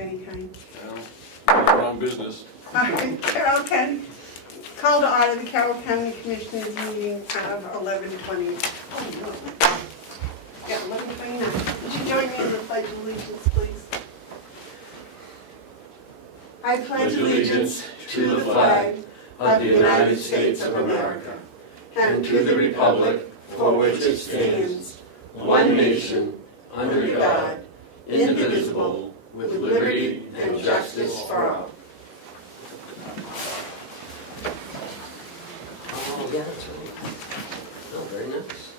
Any kind. Well, wrong business. Carroll County, call to order the Carroll County Commissioners meeting of 11/20. Oh, no. Yeah, 11/29. Would you join me in the Pledge of Allegiance, please? I pledge allegiance to the flag of the United States of America and to the republic for which it stands, one nation, under God, indivisible, with liberty and justice for all. Oh, yeah, that's right. Oh, very nice.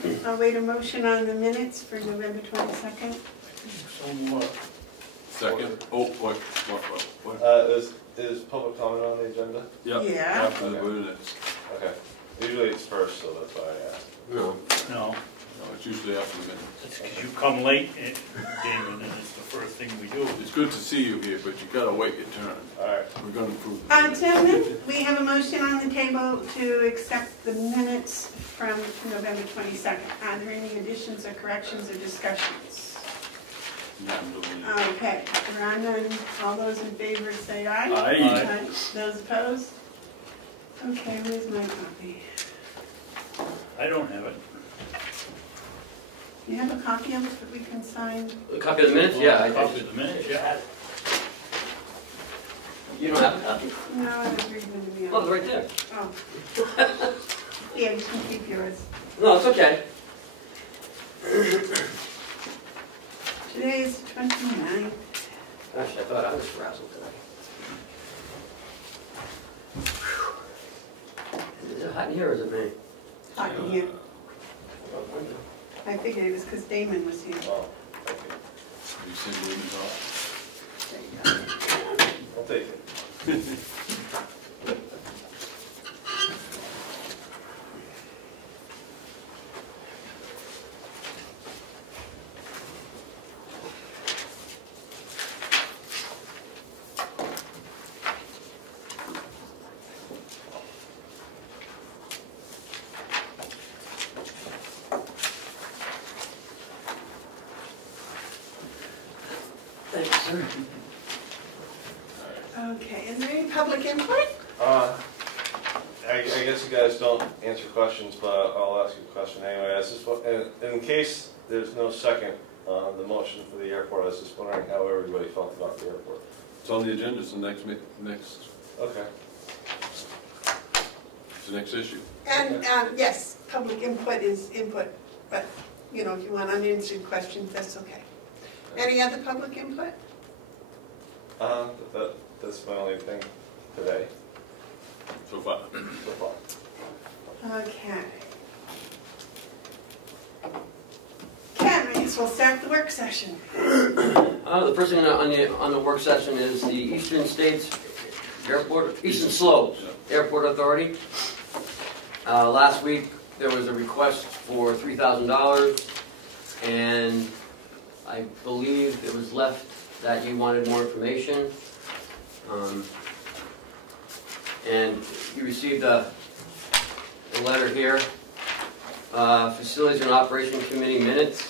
Okay, I'll wait a motion on the minutes for November 22nd. Second. Oh, what? Is public comment on the agenda? Yep. Yeah. After the minutes. Okay. Usually it's first, so that's why I asked. No. No, No, it's usually after the minutes. it's because you come late, David, and it's the first thing we do. It's good to see you here, but you gotta wait your turn. Alright. We're gonna improve. Gentlemen, we have a motion on the table to accept the minutes from November 22nd. Are there any additions or corrections or discussions? Okay, there are none. All those in favor say aye. Aye. Those opposed? Okay, where's my copy? I don't have it. You have a copy of it that we can sign? A copy of the minutes? Yeah, I Copy of the minutes, yeah. You don't have a copy? No, I was reading them to me. Oh, it's right there. Oh. Yeah, you can keep yours. No, it's okay. Today is 29th. Gosh, I thought I was frazzled today. Is it hot in here or is it me? Hot in here. I figured it was because Damon was here. Oh, thank you. You send Williams off? There you go. I'll take it. Thank you, sir. Okay, is there any public input? I guess you guys don't answer questions, but I'll ask you a question anyway. I was just, in case there's no second on the motion for the airport, I was just wondering how everybody felt about the airport. It's on the agenda, it's the next. Okay. It's the next issue. And yes, public input is input, but you know, if you want unanswered questions, that's okay. Any other public input? That's my only thing today. So far. So far. Okay. Candidates, we'll start the work session. The first thing on the work session is the Eastern States Airport, Eastern Slopes Airport Authority. Last week there was a request for $3,000, and I believe it was left that you wanted more information. And you received a letter here. Facilities and Operation Committee minutes.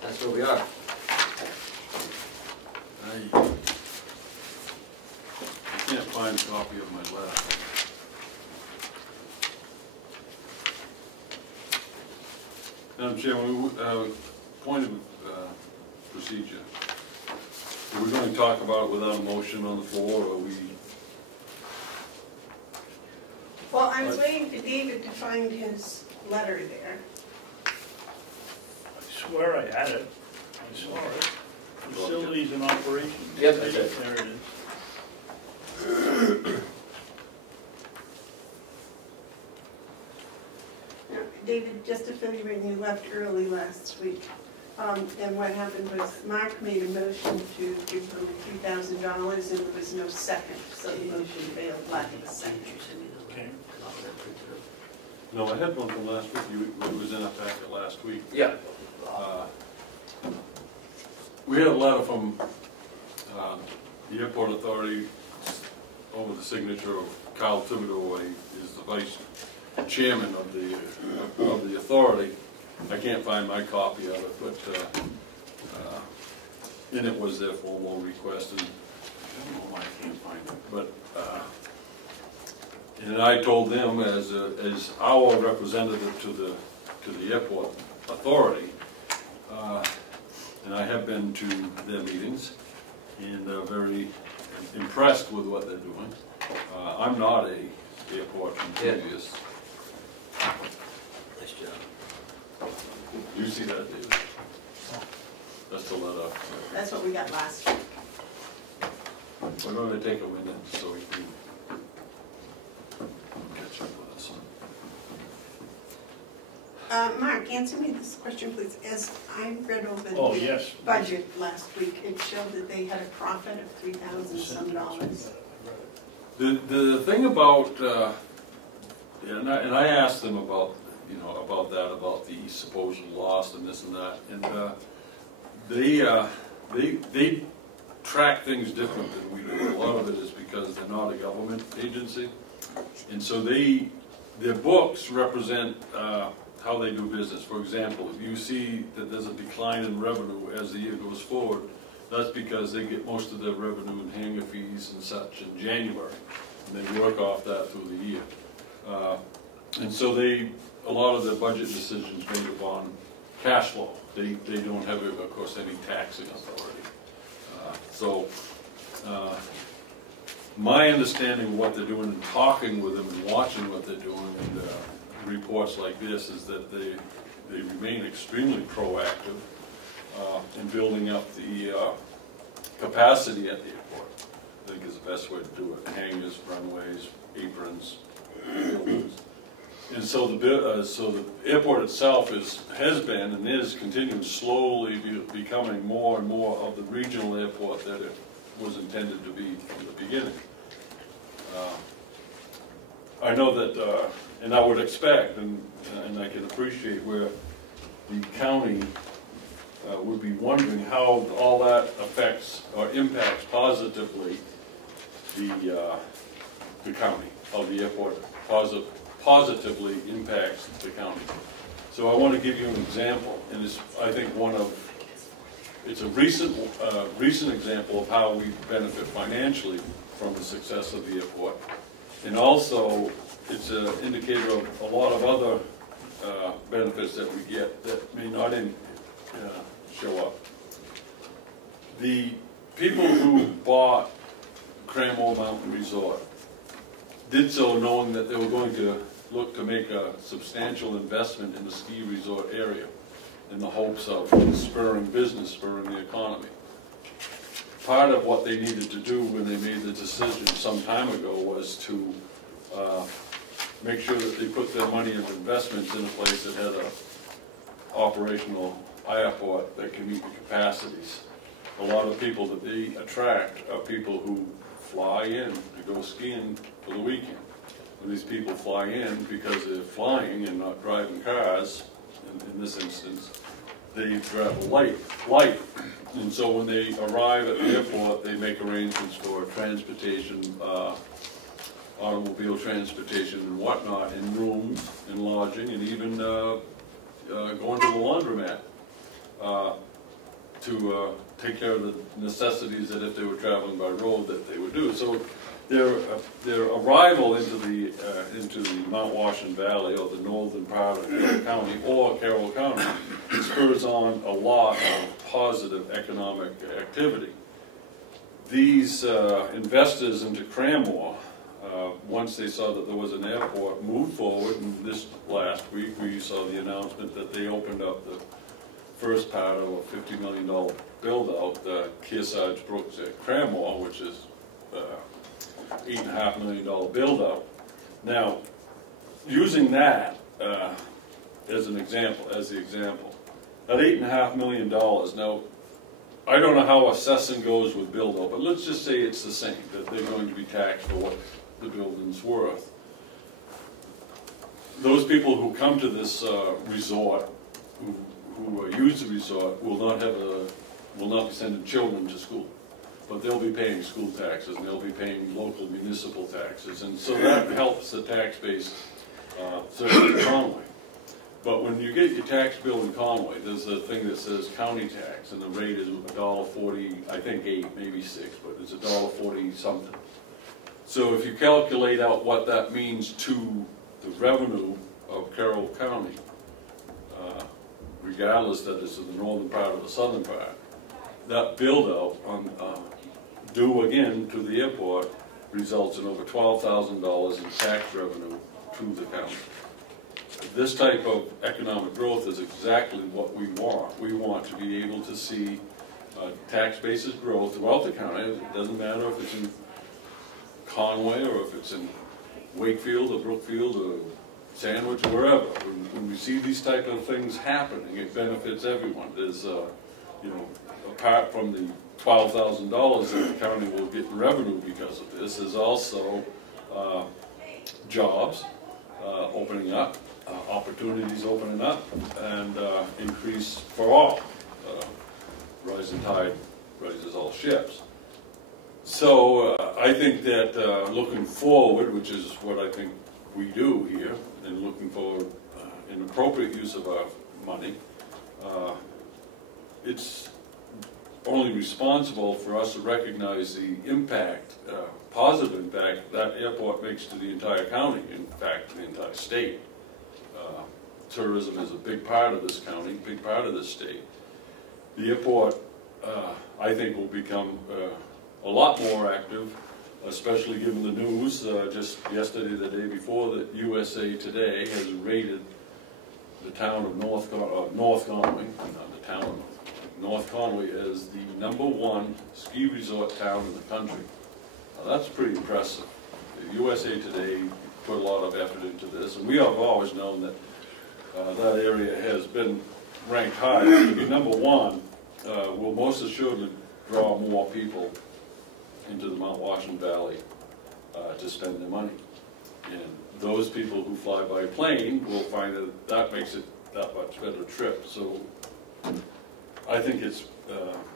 That's where we are. I can't find a copy of my letter. Madam Chairman, point of procedure. Are we going to talk about it without a motion on the floor, or are we? Well, I was waiting for David to find his letter there. I swear I had it. I saw it. Facilities and operations. Yep, that's it. There it is. Now, David, just to fill you in, you left early last week. And what happened was Mark made a motion to give them $3,000 and there was no second, so the motion failed, lack of a second. Okay. No, I had one from last week. It was in a packet last week. Yeah. We had a letter from the Airport Authority over the signature of Carl Thibodeau, who is the vice chairman of the authority, I can't find my copy of it, but and it was their formal request, and I don't know why I can't find it, but and I told them as our representative to the airport authority, and I have been to their meetings, and very impressed with what they're doing. I'm not a airport enthusiast. Nice job. You see that, David? That's the letter. That's what we got last week. We're going to take a minute so we can catch up with us. Mark, answer me this question, please. As I read over Oh, the yes. budget last week, it showed that they had a profit of $3,000 some dollars. The thing about, and I asked them about, about that, about the supposed loss and this and that, and they track things different than we do. A lot of it is because they're not a government agency, and so their books represent how they do business. For example, if you see that there's a decline in revenue as the year goes forward, that's because they get most of their revenue in hangar fees and such in January, and they work off that through the year. And so a lot of their budget decisions made upon cash flow. They don't have, of course, any taxing authority. My understanding of what they're doing and talking with them and watching what they're doing and reports like this is that they remain extremely proactive in building up the capacity at the airport. I think is the best way to do it. Hangars, runways, aprons, buildings. And so the airport itself has been and is continuing slowly becoming more and more of the regional airport that it was intended to be from the beginning. I know that, and I would expect, and I can appreciate where the county would be wondering how all that affects or impacts positively the county, how the airport positively impacts the county. So I want to give you an example, and I think it's a recent example of how we benefit financially from the success of the airport, and also it's an indicator of a lot of other benefits that we get that may not show up. The people who bought Comeau Mountain Resort did so knowing that they were going to look to make a substantial investment in the ski resort area in the hopes of spurring business, spurring the economy. Part of what they needed to do when they made the decision some time ago was to make sure that they put their money of investments in a place that had an operational airport that can meet the capacities. A lot of people that they attract are people who fly in to go skiing for the weekend. And these people fly in because they're flying and not driving cars. In this instance, they travel light. And so when they arrive at the airport, they make arrangements for transportation, automobile transportation and whatnot, and rooms and lodging, and even going to the laundromat to take care of the necessities that if they were traveling by road that they would do. So their arrival into the Mount Washington Valley, or the northern part of Carroll County, or Carroll County, spurs on a lot of positive economic activity. These investors into Comeau, once they saw that there was an airport, moved forward, and this last week we saw the announcement that they opened up the first part of a $50 million build-out, the Kearsarge Brooks at Comeau, which is $8.5 million build-out. Now, using that as the example, that $8.5 million, now, I don't know how assessing goes with build-out, but let's just say it's the same, that they're going to be taxed for what the building's worth. Those people who come to this resort, who use the resort, will not be sending children to school, but they'll be paying school taxes and they'll be paying local municipal taxes, and so that helps the tax base certainly strongly. But when you get your tax bill in Conway, there's a thing that says county tax, and the rate is $1.40, I think 8, maybe 6, but it's $1.40 something. So if you calculate out what that means to the revenue of Carroll County, regardless that it's in the northern part or the southern part, that build out on due again to the airport results in over $12,000 in tax revenue to the county. This type of economic growth is exactly what we want. We want to be able to see tax basis growth throughout the county. It doesn't matter if it's in Conway or if it's in Wakefield or Brookfield or Sandwich or wherever. When we see these type of things happening, it benefits everyone. There's, you know, apart from the $12,000 that the county will get in revenue because of this, there's also jobs opening up, opportunities opening up, and increase for all. Rising tide raises all ships. So I think that looking forward, which is what I think we do here, and looking for an appropriate use of our money, it's only responsible for us to recognize the impact, positive impact that airport makes to the entire county, in fact, the entire state. Tourism is a big part of this county, big part of this state. The airport, I think, will become a lot more active, especially given the news just yesterday, the day before, that USA Today has rated the town of North Conway, not the town of North Conway, as the #1 ski resort town in the country. Now, that's pretty impressive. The USA Today put a lot of effort into this, and we have always known that that area has been ranked high. To be #1 will most assuredly draw more people into the Mount Washington Valley to spend their money. And those people who fly by plane will find that that makes it that much better trip. So I think it's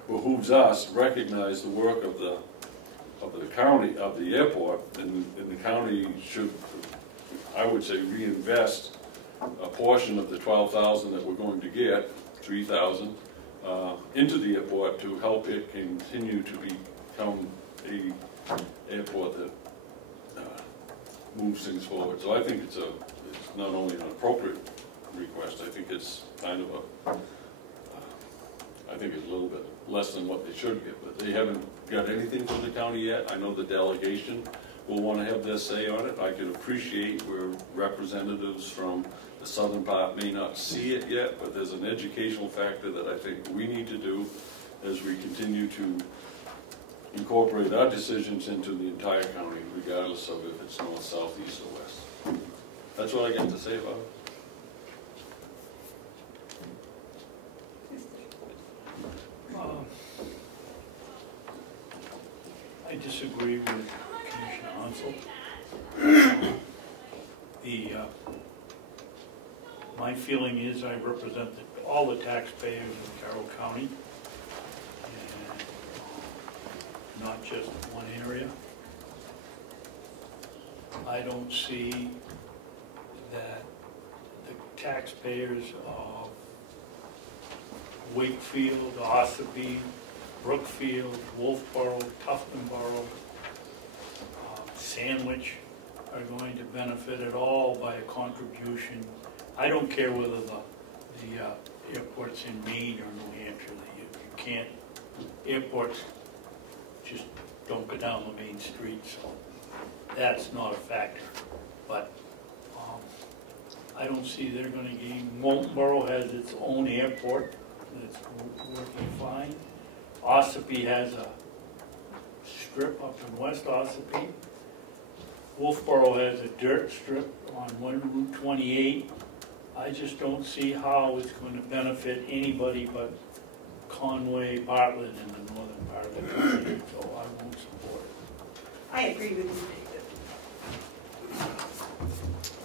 behooves us to recognize the work of the county, of the airport, and the county should, I would say, reinvest a portion of the $12,000 that we're going to get, $3,000, into the airport to help it continue to become a airport that moves things forward. So I think it's not only an appropriate request, I think it's kind of I think it's a little bit less than what they should get, but they haven't got anything from the county yet. I know the delegation will want to have their say on it. I can appreciate where representatives from the southern part may not see it yet, but there's an educational factor that I think we need to do as we continue to incorporate our decisions into the entire county, regardless of if it's north, south, east, or west. That's what I got to say about it. I disagree with Commissioner Hounsell. My feeling is I represent all the taxpayers in Carroll County, and not just one area. I don't see that the taxpayers of Wakefield, Ossipee, Brookfield, Wolfboro, Tuftonboro, Sandwich are going to benefit at all by a contribution. I don't care whether the airport's in Maine or New Hampshire. You can't, airports just don't go down the main street, so that's not a factor. But I don't see they're going to gain. Wolfboro has its own airport that's working fine. Ossipee has a strip up in West Ossipee. Wolfboro has a dirt strip on Route 28. I just don't see how it's going to benefit anybody but Conway, Bartlett, in the northern part of the country, so I won't support it. I agree with you, David.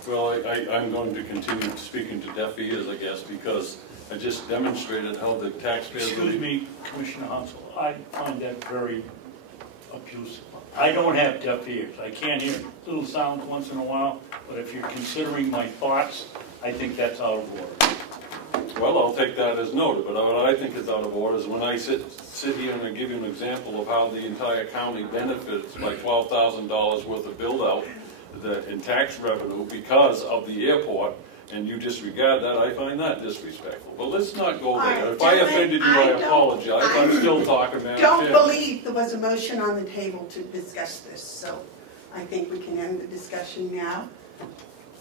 Well, I'm going to continue speaking to deaf ears, I guess, because I just demonstrated how the taxpayers... Excuse me, Commissioner Hounsell, I find that very abusive. I don't have deaf ears. I can't hear little sounds once in a while, but if you're considering my thoughts, I think that's out of order. Well, I'll take that as noted, but what I think is out of order is when I sit here and I give you an example of how the entire county benefits by $12,000 worth of build-out in tax revenue because of the airport, and you disregard that, I find that disrespectful. But let's not go there. If I offended you, I apologize. I'm still talking, Madam Don't Chair. believe there was a motion on the table to discuss this, so I think we can end the discussion now.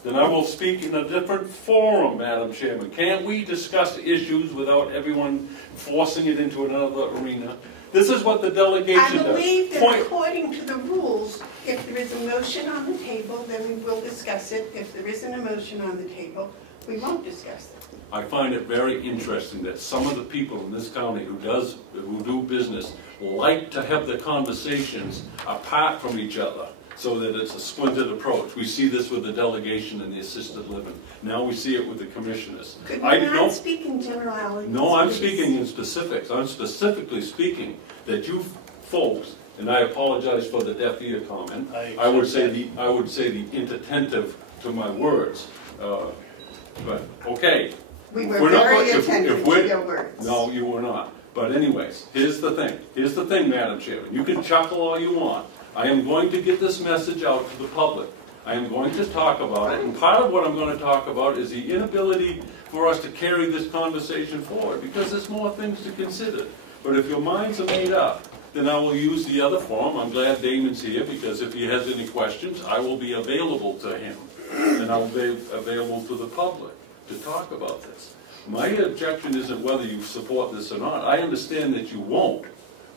Then I will speak in a different forum, Madam Chairman. Can't we discuss issues without everyone forcing it into another arena? This is what the delegation I does. believe that according to the rules, if there is a motion on the table, then we will discuss it. If there isn't a motion on the table, we won't discuss it. I find it very interesting that some of the people in this county who do business like to have the conversations apart from each other so that it's a splintered approach. We see this with the delegation and the assisted living. Now we see it with the commissioners. Could we not speak in generalities? No, I'm speaking in specifics. I'm specifically speaking that you folks, and I apologize for the deaf ear comment. I would say the inattentive to my words. But okay. We were very attentive to your words. No, you were not. But anyways, here's the thing. Here's the thing, Madam Chairman. You can chuckle all you want. I am going to get this message out to the public. I am going to talk about it, and part of what I'm going to talk about is the inability for us to carry this conversation forward, because there's more things to consider. But if your minds are made up, then I will use the other forum. I'm glad Damon's here, because if he has any questions, I will be available to him, and I will be available to the public to talk about this. My objection isn't whether you support this or not. I understand that you won't.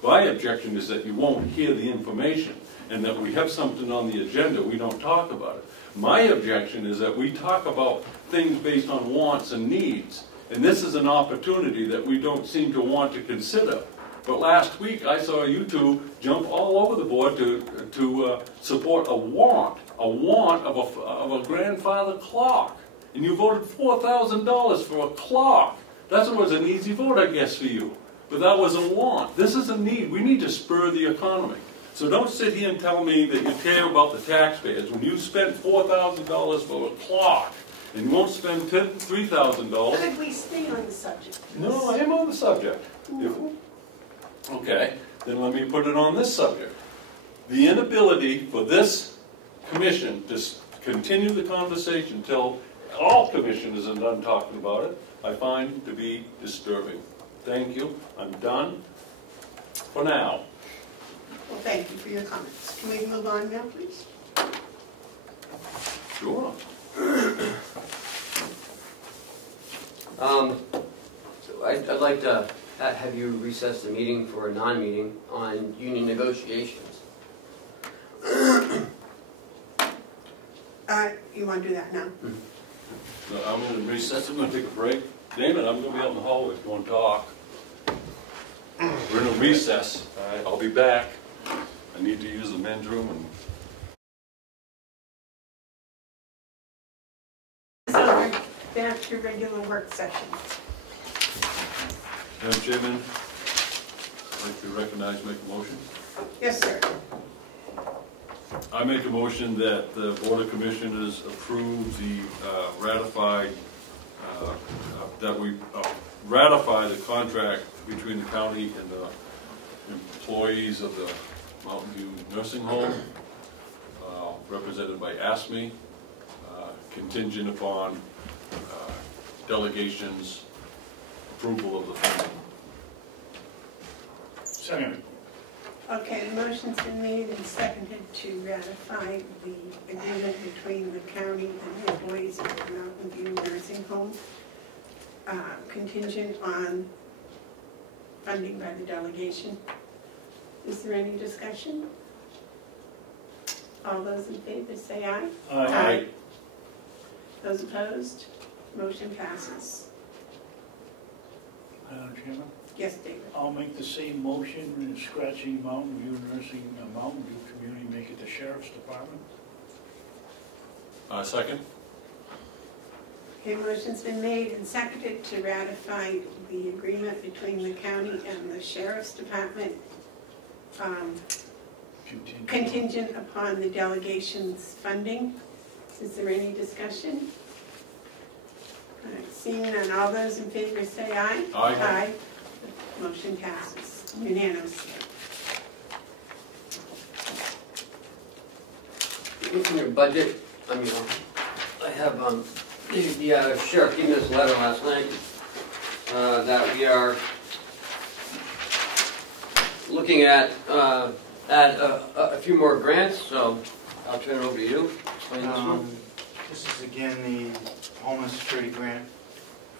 My objection is that you won't hear the information, and that we have something on the agenda, we don't talk about it. My objection is that we talk about things based on wants and needs, and this is an opportunity that we don't seem to want to consider. But last week I saw you two jump all over the board to support a want of a grandfather clock, and you voted $4,000 for a clock. That was an easy vote, I guess, for you. But that was a want. This is a need. We need to spur the economy. So don't sit here and tell me that you care about the taxpayers when you spent $4,000 for a clock and you won't spend $3,000. Could we stay on the subject? No, I am on the subject. Okay, then let me put it on this subject. The inability for this commission to continue the conversation until all commissioners are done talking about it, I find to be disturbing. Thank you. I'm done for now. Well, thank you for your comments. Can we move on now, please? Sure. I'd like to have you recess the meeting for a non-meeting on union negotiations. You want to do that now? No, I'm going to recess. I'm going to take a break. Damon, I'm going to be out in the hallway if you want to talk. We're in a recess. All right, I'll be back. I need to use the men's room. So we're back to regular work session. Madam Chairman, I'd like to recognize, make a motion. Yes, sir. I make a motion that the Board of Commissioners approve the ratify the contract between the county and the employees of the Mountain View Nursing Home, represented by ASME, contingent upon delegation's approval of the funding. Second. Okay, the motion's been made and seconded to ratify the agreement between the county and the employees of the Mountain View Nursing Home, contingent on funding by the delegation. Is there any discussion? All those in favor say aye. Aye. Those opposed? Motion passes. Madam Chairman, Yes, David. I'll make the same motion in scratching Mountain View Nursing, Mountain View Community, make it the Sheriff's Department. Second. Okay, motion's been made and seconded to ratify the agreement between the county and the Sheriff's Department, contingent upon the delegation's funding. Is there any discussion? right, seeing none, all those in favor say aye. Aye. Aye. Motion passes unanimously. In your budget, I mean, I have, the sheriff gave me this letter last night, that we are looking at a few more grants, so I'll turn it over to you. Explain this one. This is again the Homeland Security grant,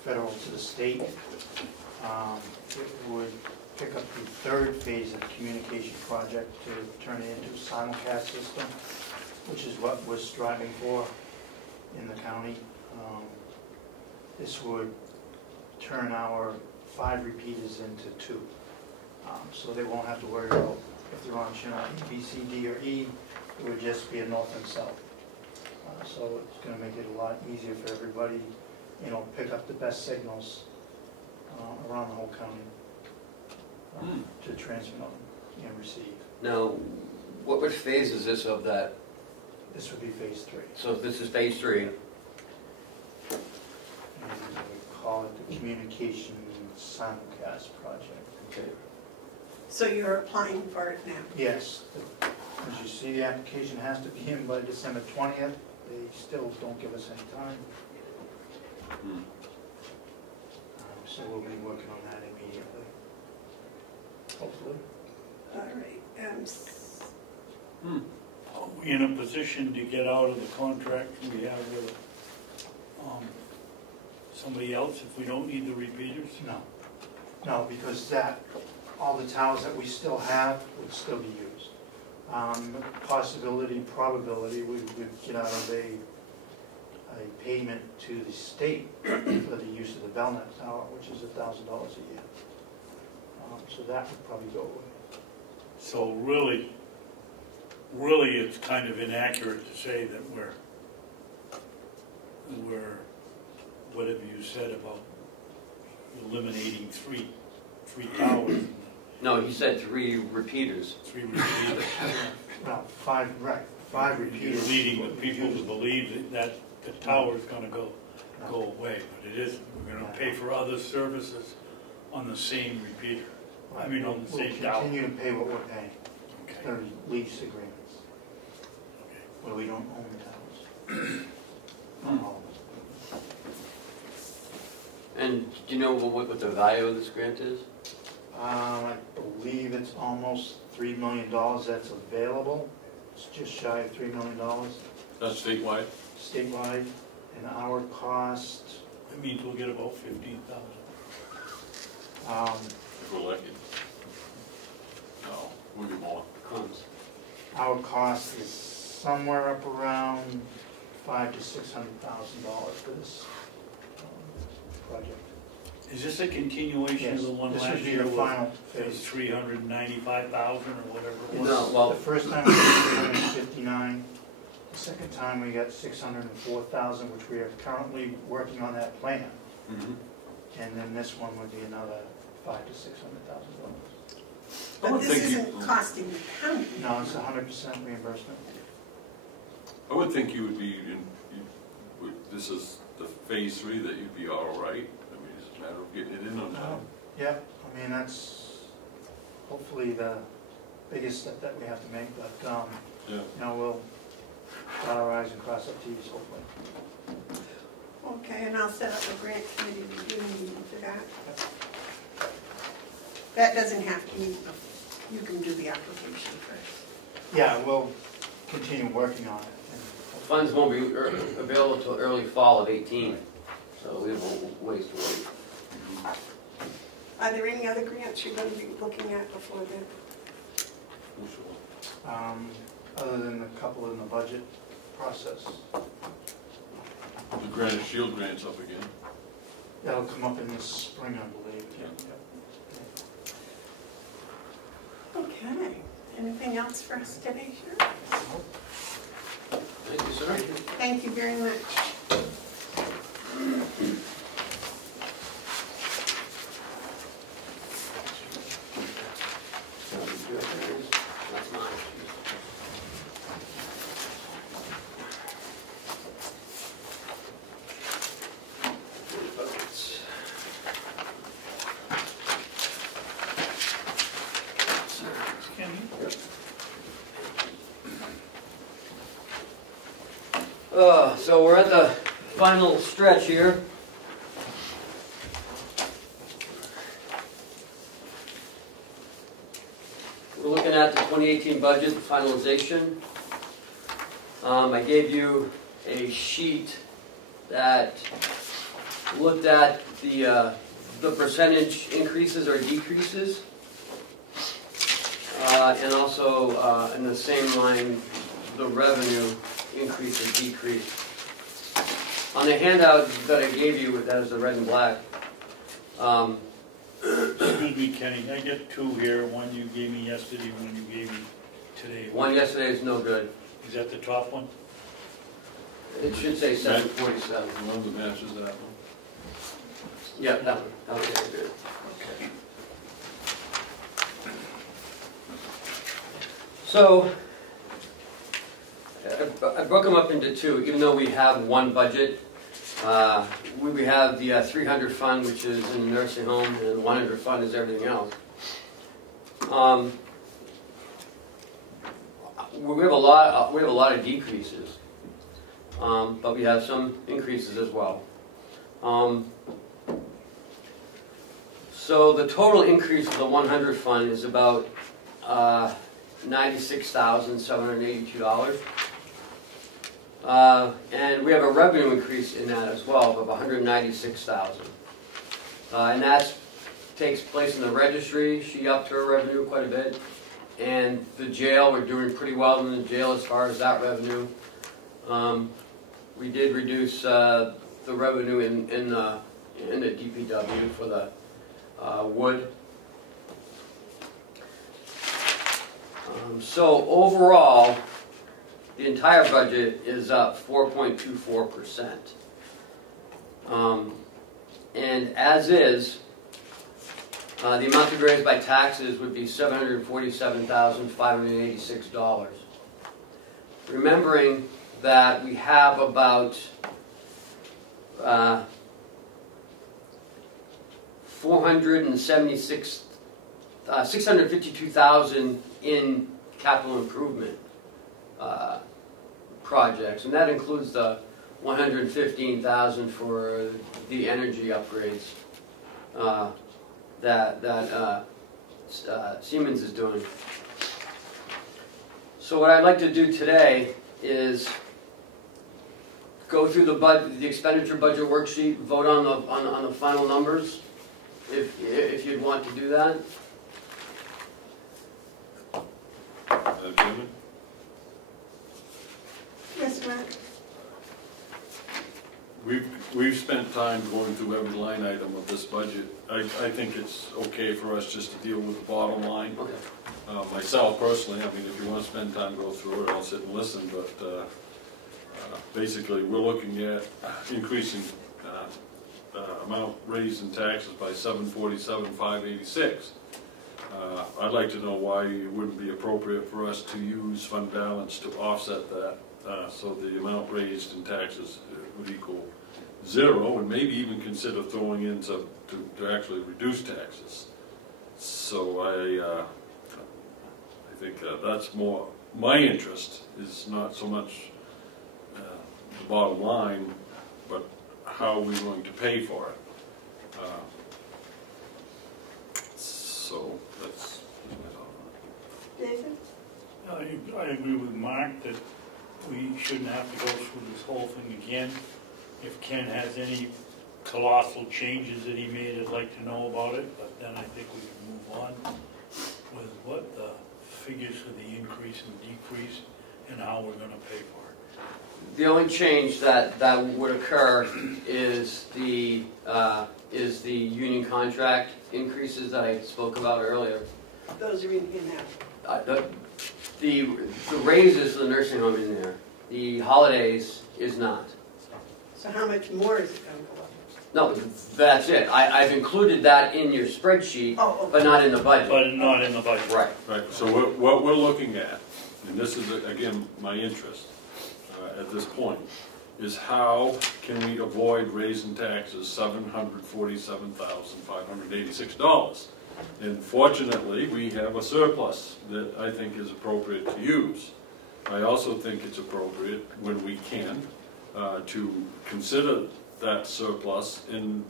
federal to the state. It would pick up the third phase of the communication project to turn it into a simulcast system, which is what we're striving for in the county. This would turn our 5 repeaters into 2. So they won't have to worry about if they're on channel A, B, C, D, or E. It would just be a north and south. So it's going to make it a lot easier for everybody, you know, pick up the best signals around the whole county to transmit them and receive. Now, which phase is this of that? This would be phase 3. So this is phase 3. And we call it the Communication Simulcast Project. Okay. So you're applying for it now? Yes. As you see, the application has to be in by December 20th. They still don't give us any time. So we'll be working on that immediately. Hopefully. All right. Are we in a position to get out of the contract we have with somebody else if we don't need the repeaters? No. No, because all the towers that we still have would still be used. Possibility, probability, we would get out of a payment to the state for the use of the Belknap Tower, which is $1,000 a year. So that would probably go away. So really it's kind of inaccurate to say that we're whatever you said about eliminating three towers. No, he said 3 repeaters. 3 repeaters. Well, 5, right, 5 repeaters. You're leading the people to believe that the tower's gonna go away, but it isn't. We're gonna pay for other services on the same repeater. I mean, on the same tower. We'll continue to pay what we're paying. Okay. They're lease agreements. Where we don't own the towers. Not all of them. And do you know what the value of this grant is? I believe it's almost $3 million that's available. It's just shy of $3 million That's statewide? statewide, and our cost, That means we'll get about 15,000. If we're elected? No, we'll get more. Crumbs. our cost is somewhere up around $500,000 to $600,000 for this project. Is this a continuation of the one This last would be year? the final It was phase. 395,000 or whatever it was? No, well, The first time we got 359. The second time we got 604,000, which we are currently working on that plan. And then this one would be another $500,000 to $600,000. But this isn't costing the county. No, it's 100% reimbursement. I would think you would be, this is the phase 3 that you'd be all right. I mean, it's a matter of getting it in on time. Yeah, I mean, that's hopefully the biggest step that we have to make, but, Yeah. you know, we'll dot our i's and cross our t's, hopefully. Okay, and I'll set up a grant committee review meeting for that. That doesn't have to meet, you can do the application first. Yeah, we'll continue working on it. funds won't be available until early fall of 18, so we have a ways to wait. Are there any other grants you're going to be looking at before then? Other than a couple in the budget process. The Granite Shield grant's up again. That'll come up in the spring, I believe. Okay. Anything else for us today, Sheriff? Thank you, sir. Thank you very much. That's mine. So we're at the final stretch here. We're looking at the 2018 budget finalization. I gave you a sheet that looked at the percentage increases or decreases, and also in the same line, the revenue increase or decrease. On the handout that I gave you, that is the red and black. Excuse me, Kenny, I get two here, one you gave me yesterday, one you gave me today. One yesterday is no good. Is that the top one? It should say 747. The one that matches that one. Yeah, that one. That was very good. Okay. So, I broke them up into two, even though we have one budget. We have the 300 fund, which is in the nursing home, and the 100 fund is everything else. We have a lot of decreases, but we have some increases as well. So the total increase of the 100 fund is about $96,782. And we have a revenue increase in that as well of $196,000. And that takes place in the registry. She upped her revenue quite a bit. And the jail, we're doing pretty well in the jail as far as that revenue. We did reduce the revenue in the DPW for the wood. So overall, the entire budget is up 4.24%. And as is, the amount to be raised by taxes would be $747,586. Remembering that we have about $652,000 in capital improvement projects, and that includes the $115,000 for the energy upgrades that Siemens is doing. So what I'd like to do today is go through the expenditure budget worksheet, vote on the final numbers, if you'd want to do that. Jimmy? Yes, Mark? We've spent time going through every line item of this budget. I think it's okay for us just to deal with the bottom line. Okay. Myself personally, I mean, if you want to spend time to go through it, I'll sit and listen, but basically we're looking at increasing amount raised in taxes by $747,586. I'd like to know why it wouldn't be appropriate for us to use fund balance to offset that, so the amount raised in taxes would equal zero, and maybe even consider throwing in to actually reduce taxes. So I think that's more my interest, is not so much the bottom line, but how are we going to pay for it. So that's my thought on it. David? I agree with Mark that we shouldn't have to go through this whole thing again. If Ken has any colossal changes that he made, I'd like to know about it, but then I think we can move on with what the figures for the increase and decrease and how we're going to pay for it. The only change that would occur is the union contract increases that I spoke about earlier. Those are in here now. The raises for the nursing home in there. The holidays is not. So how much more is it going to go up? No, that's it. I've included that in your spreadsheet, Oh, okay. but not in the budget. But not in the budget. Right. Right, so what we're looking at, and this is, again, my interest at this point, is how can we avoid raising taxes $747,586? And fortunately, we have a surplus that I think is appropriate to use. I also think it's appropriate, when we can, to consider that surplus in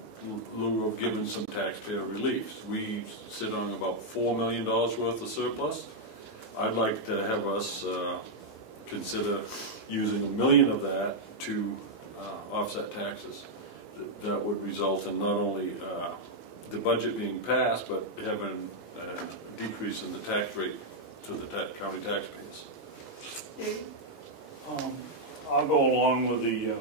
lieu of giving some taxpayer relief. We sit on about $4 million worth of surplus. I'd like to have us consider using $1 million of that to offset taxes. That would result in not only the budget being passed, but having a decrease in the tax rate to the county taxpayers. Dave? I'll go along with the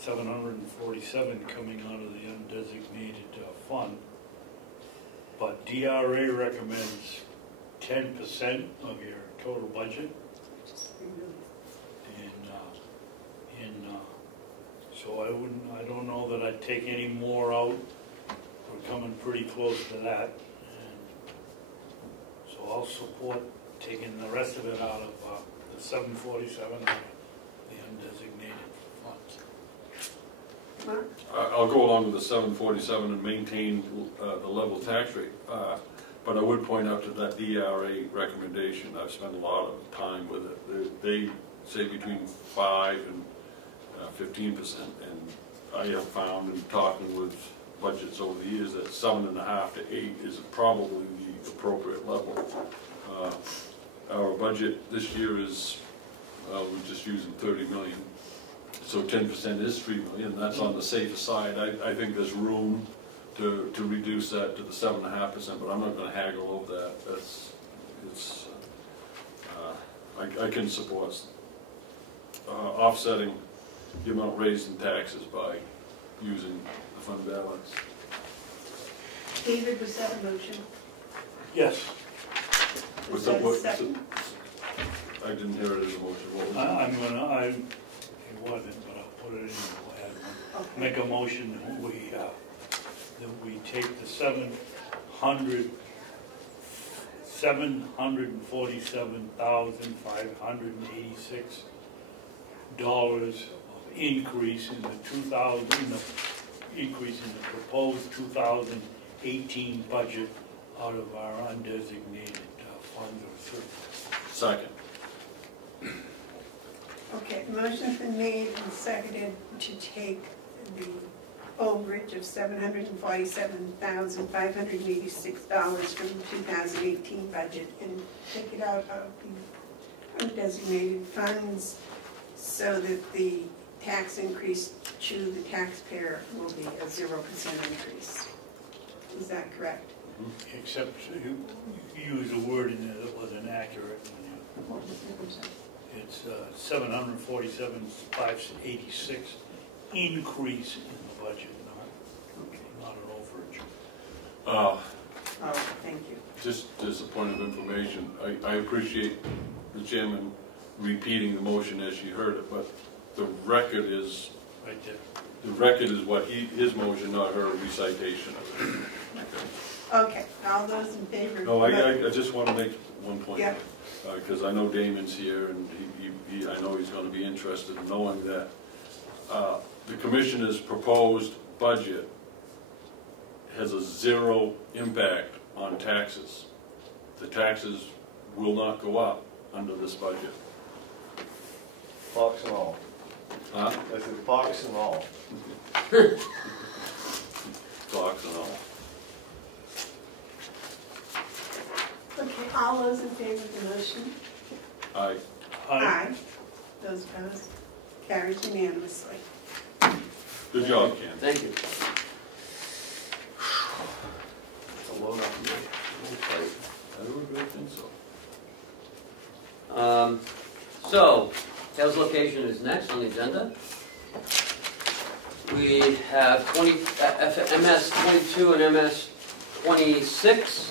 747 coming out of the undesignated fund, but DRA recommends 10% of your total budget, and so I don't know that I'd take any more out. We're coming pretty close to that, and so I'll support taking the rest of it out of the 747 out of the undesignated funds. Mark? I'll go along with the 747 and maintain the level tax rate. But I would point out to that DRA recommendation, I've spent a lot of time with it. They say between 5 and 15%, and I have found in talking with budgets over the years that 7.5 to 8 is probably the appropriate level. Our budget this year is, we're just using 30 million. So 10% is 3 million. That's on the safer side. I think there's room to reduce that to the 7.5%, but I'm not going to haggle over that. I can support offsetting the amount raised in taxes by using the fund balance. David, was that a motion? Yes, Was that a second? I didn't hear it as a motion. What was it? it wasn't, but I'll put it in. We'll add one. Okay. Make a motion that we take the $747,586 of increase in the proposed 2018 budget out of our undesignated funds or surplus. Second. Okay, motion's been made and seconded to take the overage of $747,586 from the 2018 budget and take it out of the undesignated funds so that the tax increase to the taxpayer will be a 0% increase. Is that correct? Except you used a word in there that wasn't accurate. It's 747,586 increase in the budget, not an overage. Oh, thank you. Just as a point of information, I appreciate the chairman repeating the motion as she heard it, but the record is Right there. the record is what his motion, not her recitation of it. Okay, all those in favor? No, I just want to make one point. Yeah. Because I know Damon's here, and I know he's going to be interested in knowing that the commissioner's proposed budget has a 0 impact on taxes. The taxes will not go up under this budget. Fox and all. Huh? I said fox and all. Clocks and all. Okay, all those in favor of the motion? Aye. Aye. Those opposed? Carries unanimously. Good job, Ken. Thank you. That's a load off my plate. I would think so. So, Tails location is next on the agenda. We have MS 22 and MS 26,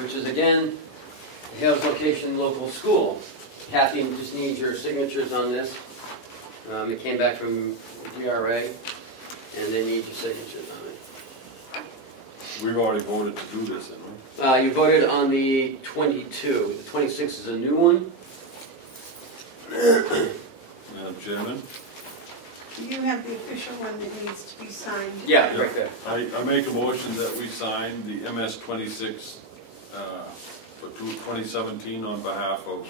which is again Hales location local school. Kathy just needs your signatures on this. It came back from DRA, and they need your signatures on it. We've already voted to do this, haven't we? You voted on the 22. The 26 is a new one. Madam Chairman? You have the official one that needs to be signed. Yeah, right there. I make a motion that we sign the MS 26 for 2017 on behalf of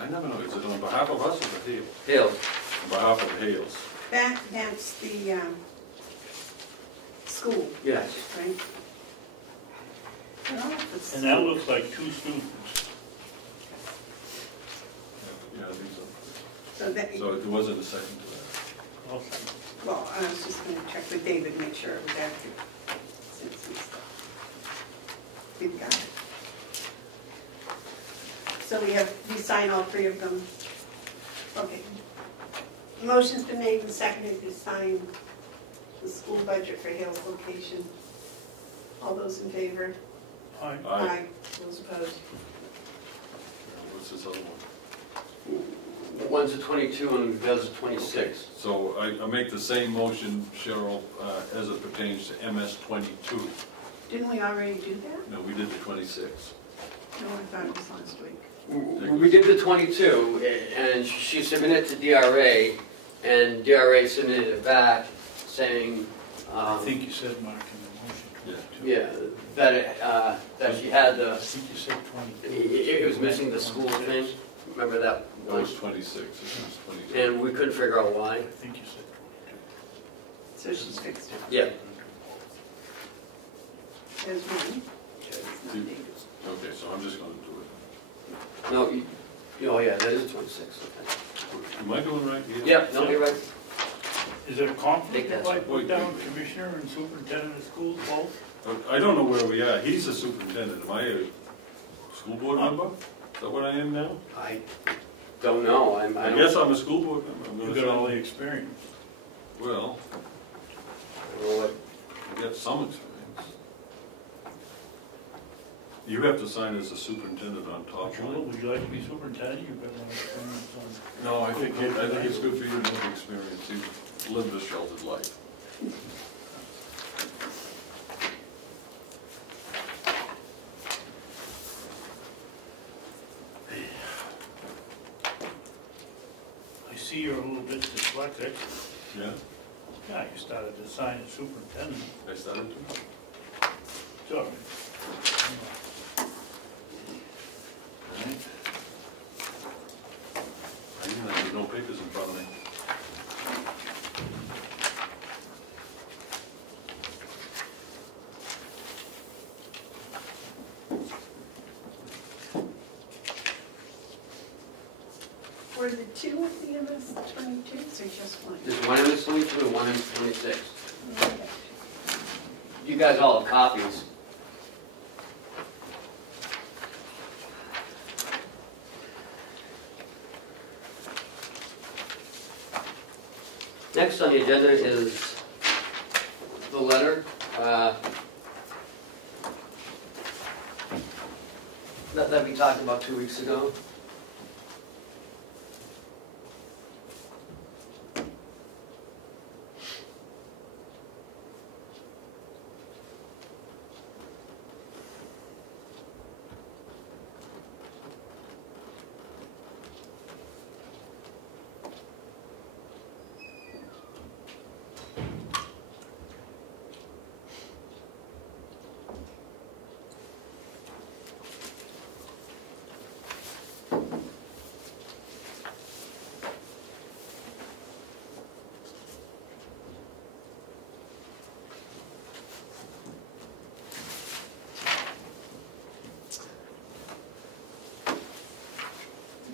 I never know, is it on behalf of us or the Hales? Hales. On behalf of Hales. That's the school, Yes. right? I don't know if it's And that looks like 2 students. Yeah, I think so. So that, So there wasn't a second to that. Okay. well, I was just gonna check with David, make sure it was accurate. Since we've got it. So we sign all 3 of them. Okay. Motion's been made and seconded to sign the school budget for Hales location. All those in favor? Aye. Aye. Those opposed? What's this other one? One's a 22 and the other's a 26. So I make the same motion, Cheryl, as it pertains to MS 22. Didn't we already do that? No, we did the 26. No, I thought it was last week. We did the 22, and she submitted it to DRA, and DRA submitted it back saying, I think you said, Mark, in the motion, 22. yeah, that she had I the, think you said 22. it was missing the school thing. Remember that That one? was 26, it was 22. And we couldn't figure out why. I think you said So she's fixed it. Yeah. There's one. It's not You- dated. Okay, so I'm just going to do it. No, oh yeah, that is 26, okay. Am I doing right here? Yeah, no, you're right. 22. Is it a conflict Take if that. I put down commissioner and superintendent of schools both? I don't know where we are. He's a superintendent. Am I a school board member? Is that what I am now? I don't know, I I don't. guess I'm a school board member. I'm You gonna got all the say- experience. Well, I don't know what- I got some experience. You have to sign as a superintendent on top Would line. you like to be superintendent? You've got more experience on. No, I think it's good for you to have experience. You've lived a sheltered life. I see you're a little bit dyslexic. Yeah, Yeah, you started to sign as superintendent. I started to. Sorry. I didn't have no papers in front of me. Were the 2 with the MS-22s or just one? There's one MS-22 and one MS-26. Okay. You guys all have copies. Next on the agenda is the letter that we talked about 2 weeks ago.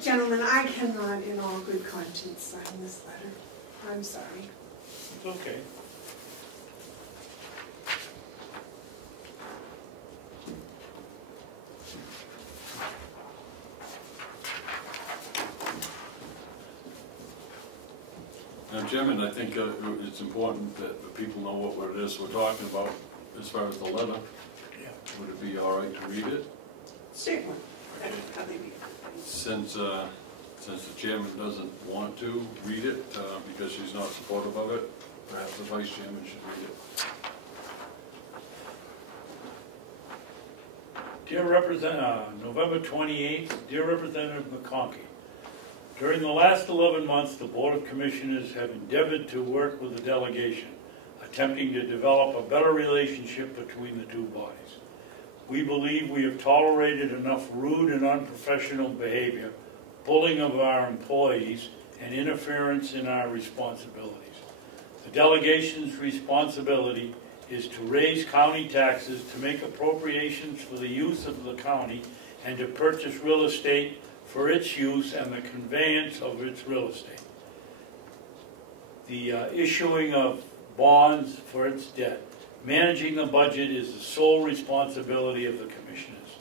Gentlemen, I cannot in all good conscience sign this letter. I'm sorry. It's okay. Now, Jim, I think it's important that the people know what it is we're talking about as far as the letter. Yeah. Would it be all right to read it? Certainly. That would probably be. Since the chairman doesn't want to read it because she's not supportive of it, perhaps the vice chairman should read it. Dear November 28th, dear Representative McConkey, during the last 11 months, the Board of Commissioners have endeavored to work with the delegation, attempting to develop a better relationship between the two bodies. We believe we have tolerated enough rude and unprofessional behavior, bullying of our employees, and interference in our responsibilities. The delegation's responsibility is to raise county taxes, to make appropriations for the use of the county, and to purchase real estate for its use and the conveyance of its real estate. The issuing of bonds for its debt. Managing the budget is the sole responsibility of the commissioners.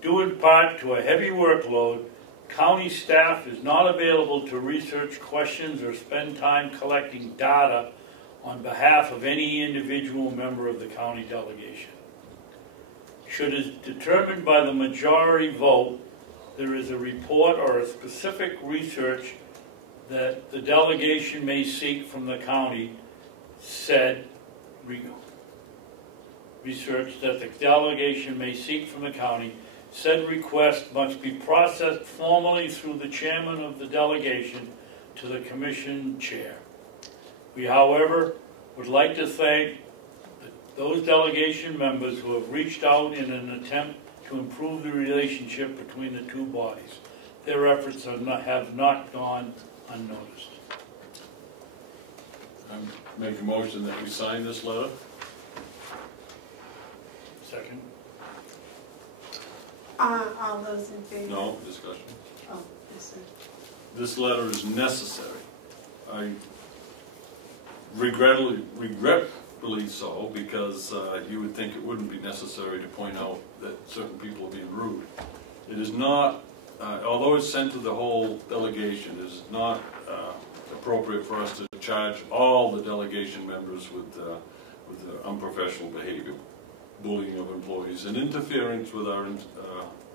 Due in part to a heavy workload, county staff is not available to research questions or spend time collecting data on behalf of any individual member of the county delegation. Should it is determined by the majority vote, there is a report or a specific research that the delegation may seek from the county, said request must be processed formally through the chairman of the delegation to the commission chair. We, however, would like to thank those delegation members who have reached out in an attempt to improve the relationship between the two bodies. Their efforts have not gone unnoticed. I make a motion that we sign this letter. Second. All those in favor? No discussion. Oh, yes, sir. This letter is necessary. I regretfully so, because you would think it wouldn't be necessary to point out that certain people are being rude. It is not, although it's sent to the whole delegation, it is not appropriate for us to charge all the delegation members with unprofessional behavior, bullying of employees, and interference with our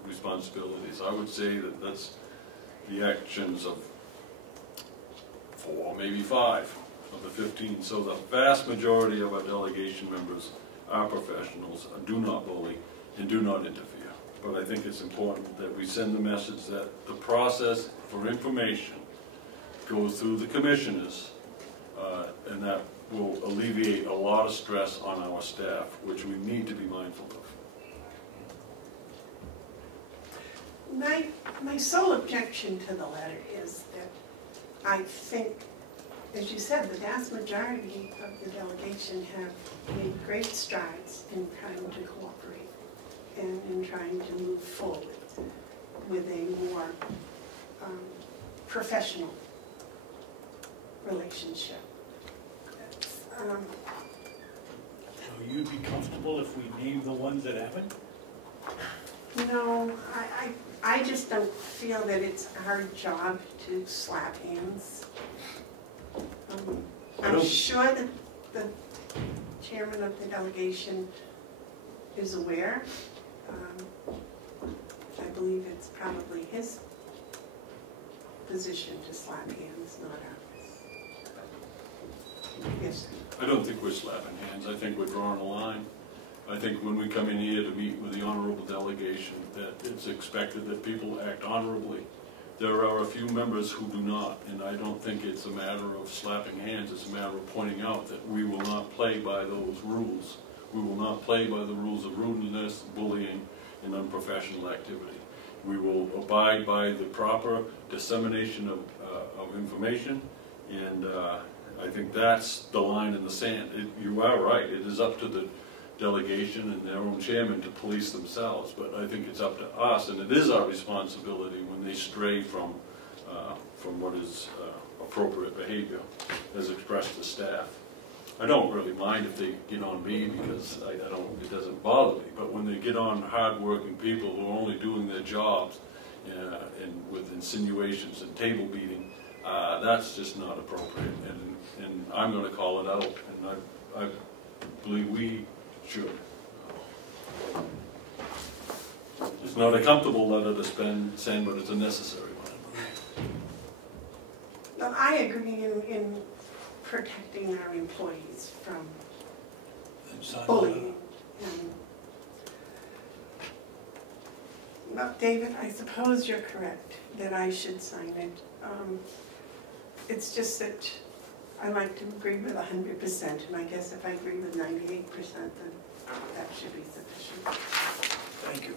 responsibilities. I would say that that's the actions of 4, maybe 5 of the 15. So the vast majority of our delegation members are professionals, do not bully, and do not interfere. But I think it's important that we send the message that the process for information goes through the commissioners, and that will alleviate a lot of stress on our staff, which we need to be mindful of. My sole objection to the letter is that I think, as you said, the vast majority of the delegation have made great strides in trying to cooperate and in trying to move forward with a more professional relationship. So you'd be comfortable if we name the ones that haven't? No, I just don't feel that it's our job to slap hands. I'm sure that the chairman of the delegation is aware. I believe it's probably his position to slap hands, not ours. Yes, sir. I don't think we're slapping hands. I think we're drawing a line. I think when we come in here to meet with the honorable delegation, that it's expected that people act honorably. There are a few members who do not, and I don't think it's a matter of slapping hands. It's a matter of pointing out that we will not play by those rules. We will not play by the rules of rudeness, bullying, and unprofessional activity. We will abide by the proper dissemination of information, and I think that's the line in the sand. You are right. It is up to the delegation and their own chairman to police themselves, but I think it's up to us, and it is our responsibility when they stray from what is appropriate behavior as expressed to staff. I don't really mind if they get on me, because it doesn't bother me, but when they get on hard-working people who are only doing their jobs and with insinuations and table beating, that's just not appropriate, and I'm going to call it out, and I believe we should. It's not a comfortable letter to send, but it's a necessary one. Well, I agree in protecting our employees from bullying. Well, David, I suppose you're correct that I should sign it. It's just that I like to agree with 100%, and I guess if I agree with 98%, then that should be sufficient. Thank you.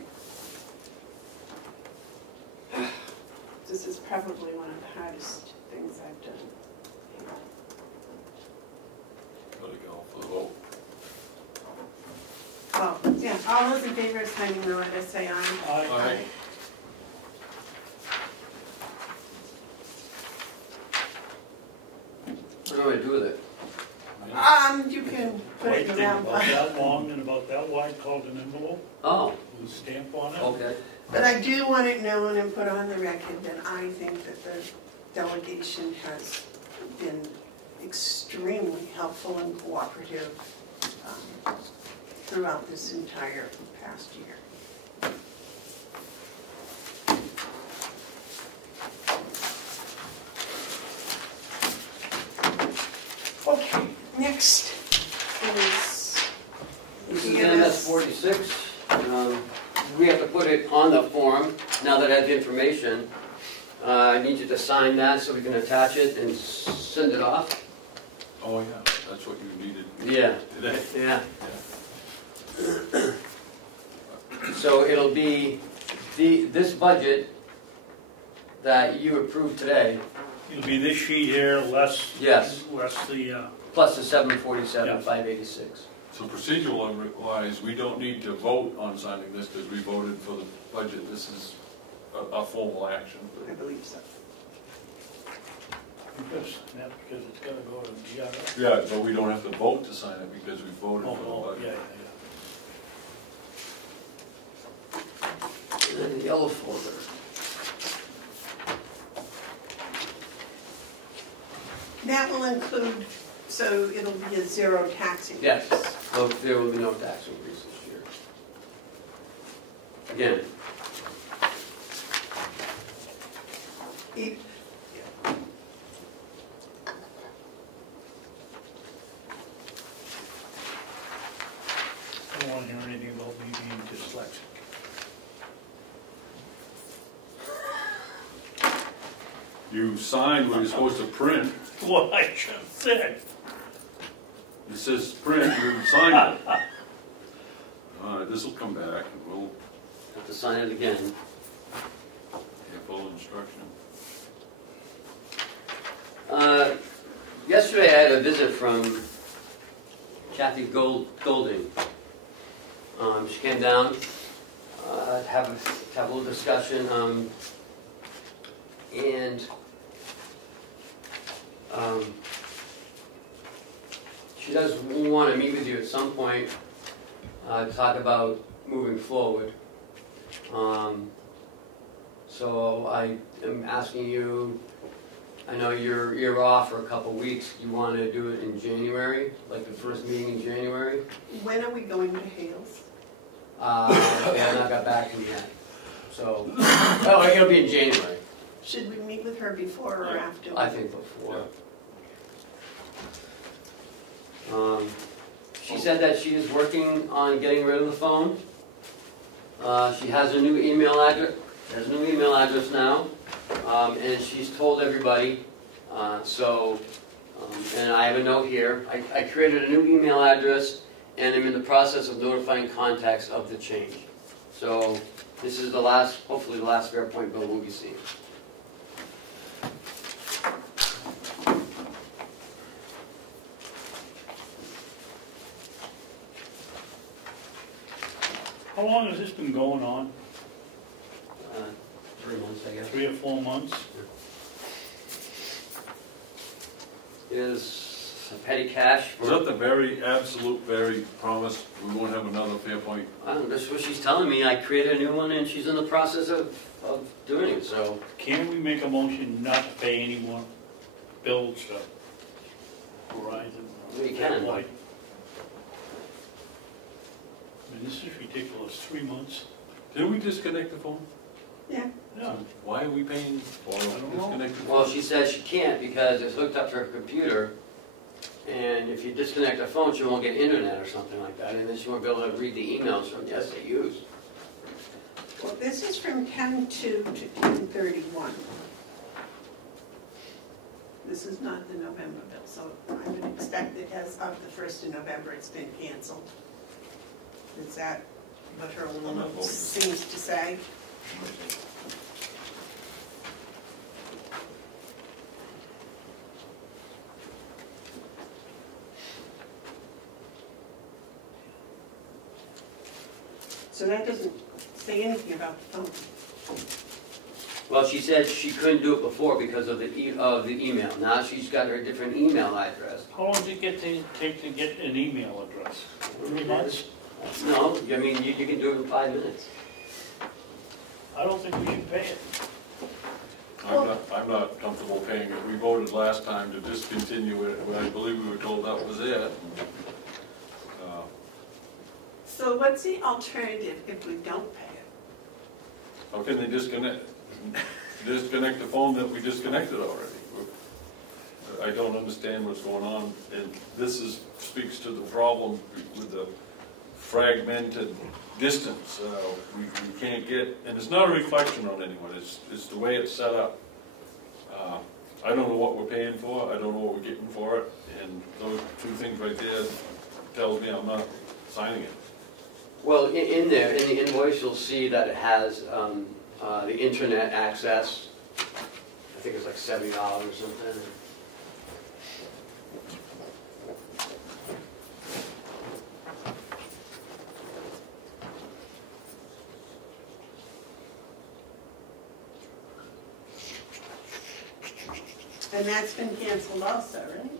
This is probably one of the hardest things I've done. Gotta go for the vote. Oh, yeah, all those in favor of signing the letter, say aye. Aye. What do I do with it? You can put White it thing around. about that long and about that wide called an envelope Oh, with a stamp on it. okay. But I do want it known and put on the record that I think that the delegation has been extremely helpful and cooperative throughout this entire past year. Okay, next is This is NMS 46. We have to put it on the form, now that I have the information. I need you to sign that so we can attach it and send it off. Oh, yeah, that's what you needed Yeah, today. yeah. So it'll be this budget that you approved today, It'll be this sheet here, less. Yes. Less the, plus the 747, 586. So procedural-wise, we don't need to vote on signing this because we voted for the budget. This is a formal action. I believe so. because it's gotta go to GRF. Yeah, but we don't have to vote to sign it because we voted for the Oh, budget. yeah. And then the yellow folder. That will include, so it'll be a zero tax increase. Yes, so there will be no tax increase this year. Again, It- I don't wanna hear anything about me being dyslexic. You signed what you're supposed to print. What I just said. It says print, you signed it. All right, this will come back and we'll have to sign it again. have full instruction. Yesterday I had a visit from Kathy Golding. She came down, have a little discussion, and she does want to meet with you at some point to talk about moving forward. So I am asking you, I know you're off for a couple weeks. You want to do it in January, like the first meeting in January? When are we going to Hales? They have not got back to me yet. So, oh, it'll be in January. Should we meet with her before or after? I think before. She said that she is working on getting rid of the phone. She has a new email address. Now, and she's told everybody. And I have a note here. I created a new email address, and I'm in the process of notifying contacts of the change. So this is the last, hopefully the last Fairpoint bill we'll be seeing. How long has this been going on? 3 months, I guess. 3 or 4 months? Is a petty cash. Was that the very absolute, very promise we won't have another Fairpoint? I don't know, that's what she's telling me. I created a new one and she's in the process of doing it, so. Can we make a motion not to pay any more bills to Verizon? We can. I mean, this is ridiculous, 3 months. Did we disconnect the phone? Yeah. Yeah. Why are we paying for I don't know. disconnected phone? Well, she says she can't because it's hooked up to her computer. And if you disconnect her phone, she won't get internet or something like that. And then she won't be able to read the emails from the SAUs. Well, this is from 10/2 to 10/31. This is not the November bill, so I would expect that as of the 1st of November, it's been canceled. Is that what her I'm not note voting. seems to say? So that doesn't say anything about the phone. Well, she said she couldn't do it before because of the email. Now she's got her different email address. How long does it take to get an email address? 3 months? No, I mean, you can do it in 5 minutes. I don't think we should pay it. I'm not comfortable paying it. We voted last time to discontinue it, and I believe we were told that was it. So what's the alternative if we don't pay it? How can they disconnect the phone that we disconnected already? I don't understand what's going on, and this speaks to the problem with the fragmented distance. We can't get, and it's not a reflection on anyone, it's the way it's set up. I don't know what we're paying for, I don't know what we're getting for it, and those two things right there tells me I'm not signing it. Well, in there, in the invoice, you'll see that it has the internet access. I think it's like $70 or something. And that's been canceled also, right?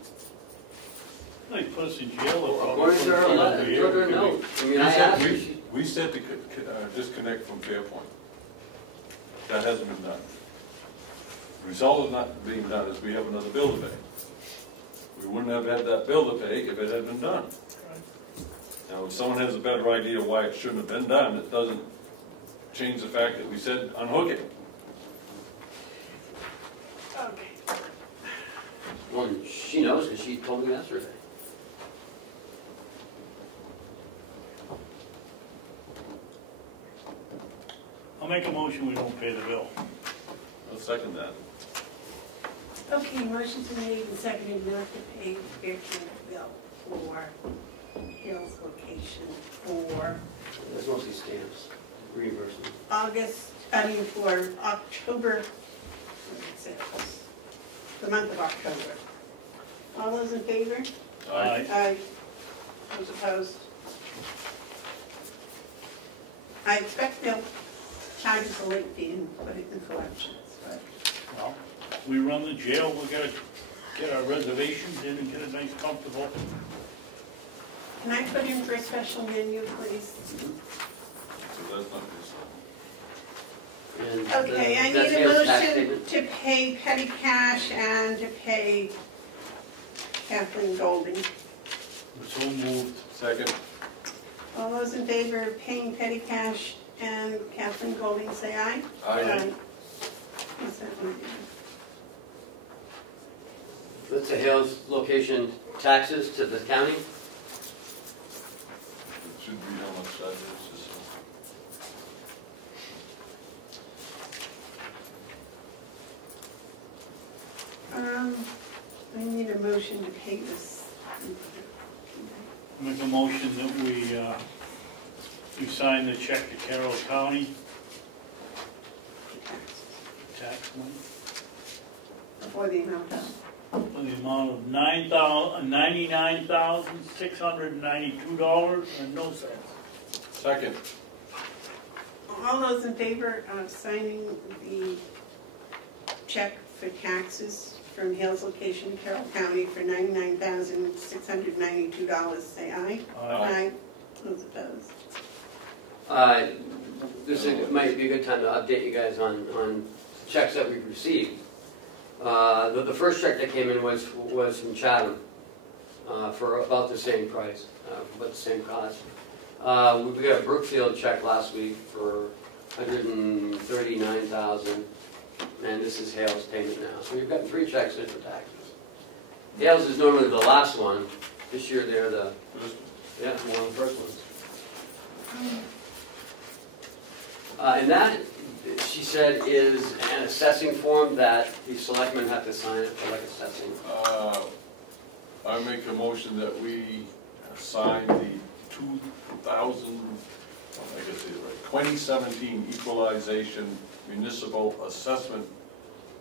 They put us in jail. According to her letter, to her note. I mean, I asked her. We said to disconnect from Fairpoint. That hasn't been done. The result of not being done is we have another bill to pay. We wouldn't have had that bill to pay if it had been done. Now, if someone has a better idea why it shouldn't have been done, it doesn't change the fact that we said unhook it. Okay. Well, she knows because she told me yesterday. I'll make a motion we don't pay the bill. I'll second that. Okay, motion's been made and seconded not to pay Fairfield bill for Hill's location for That's mostly stamps, reimbursement. for October, what it says, the month of October. All those in favor? Aye. Aye. Those opposed? I expect they'll charge us a late fee and put it in collections, but. Well, we run the jail, we gotta get our reservations in and get it nice comfortable. Can I put in for a special menu, please? So that's not this. And Okay, I that's need a Hale's tax motion statement. to pay petty cash and to pay Kathleen Golding. So moved. Second. All those in favor of paying petty cash and Kathleen Golding, say aye. Aye. What's that one? That's the Hale's location taxes to the county. It should be how much that is. I need a motion to pay this. Make a motion that we sign the check to Carroll County, tax money, For the amount of, for the amount of $99,692.00. Second. all those in favor of signing the check for taxes from Hale's location, Carroll County, for $99,692, say aye. Aye. Those opposed? This might be a good time to update you guys on checks that we've received. The first check that came in was from Chatham for about the same price, about the same cost. We got a Brookfield check last week for $139,000, and this is Hale's payment now. So we've gotten 3 checks in for taxes. Hale's is normally the last one. This year they're one of the first ones. And that, she said, is an assessing form that the selectmen have to sign it for, like assessing. I make a motion that we sign the 2017 Equalization Municipal Assessment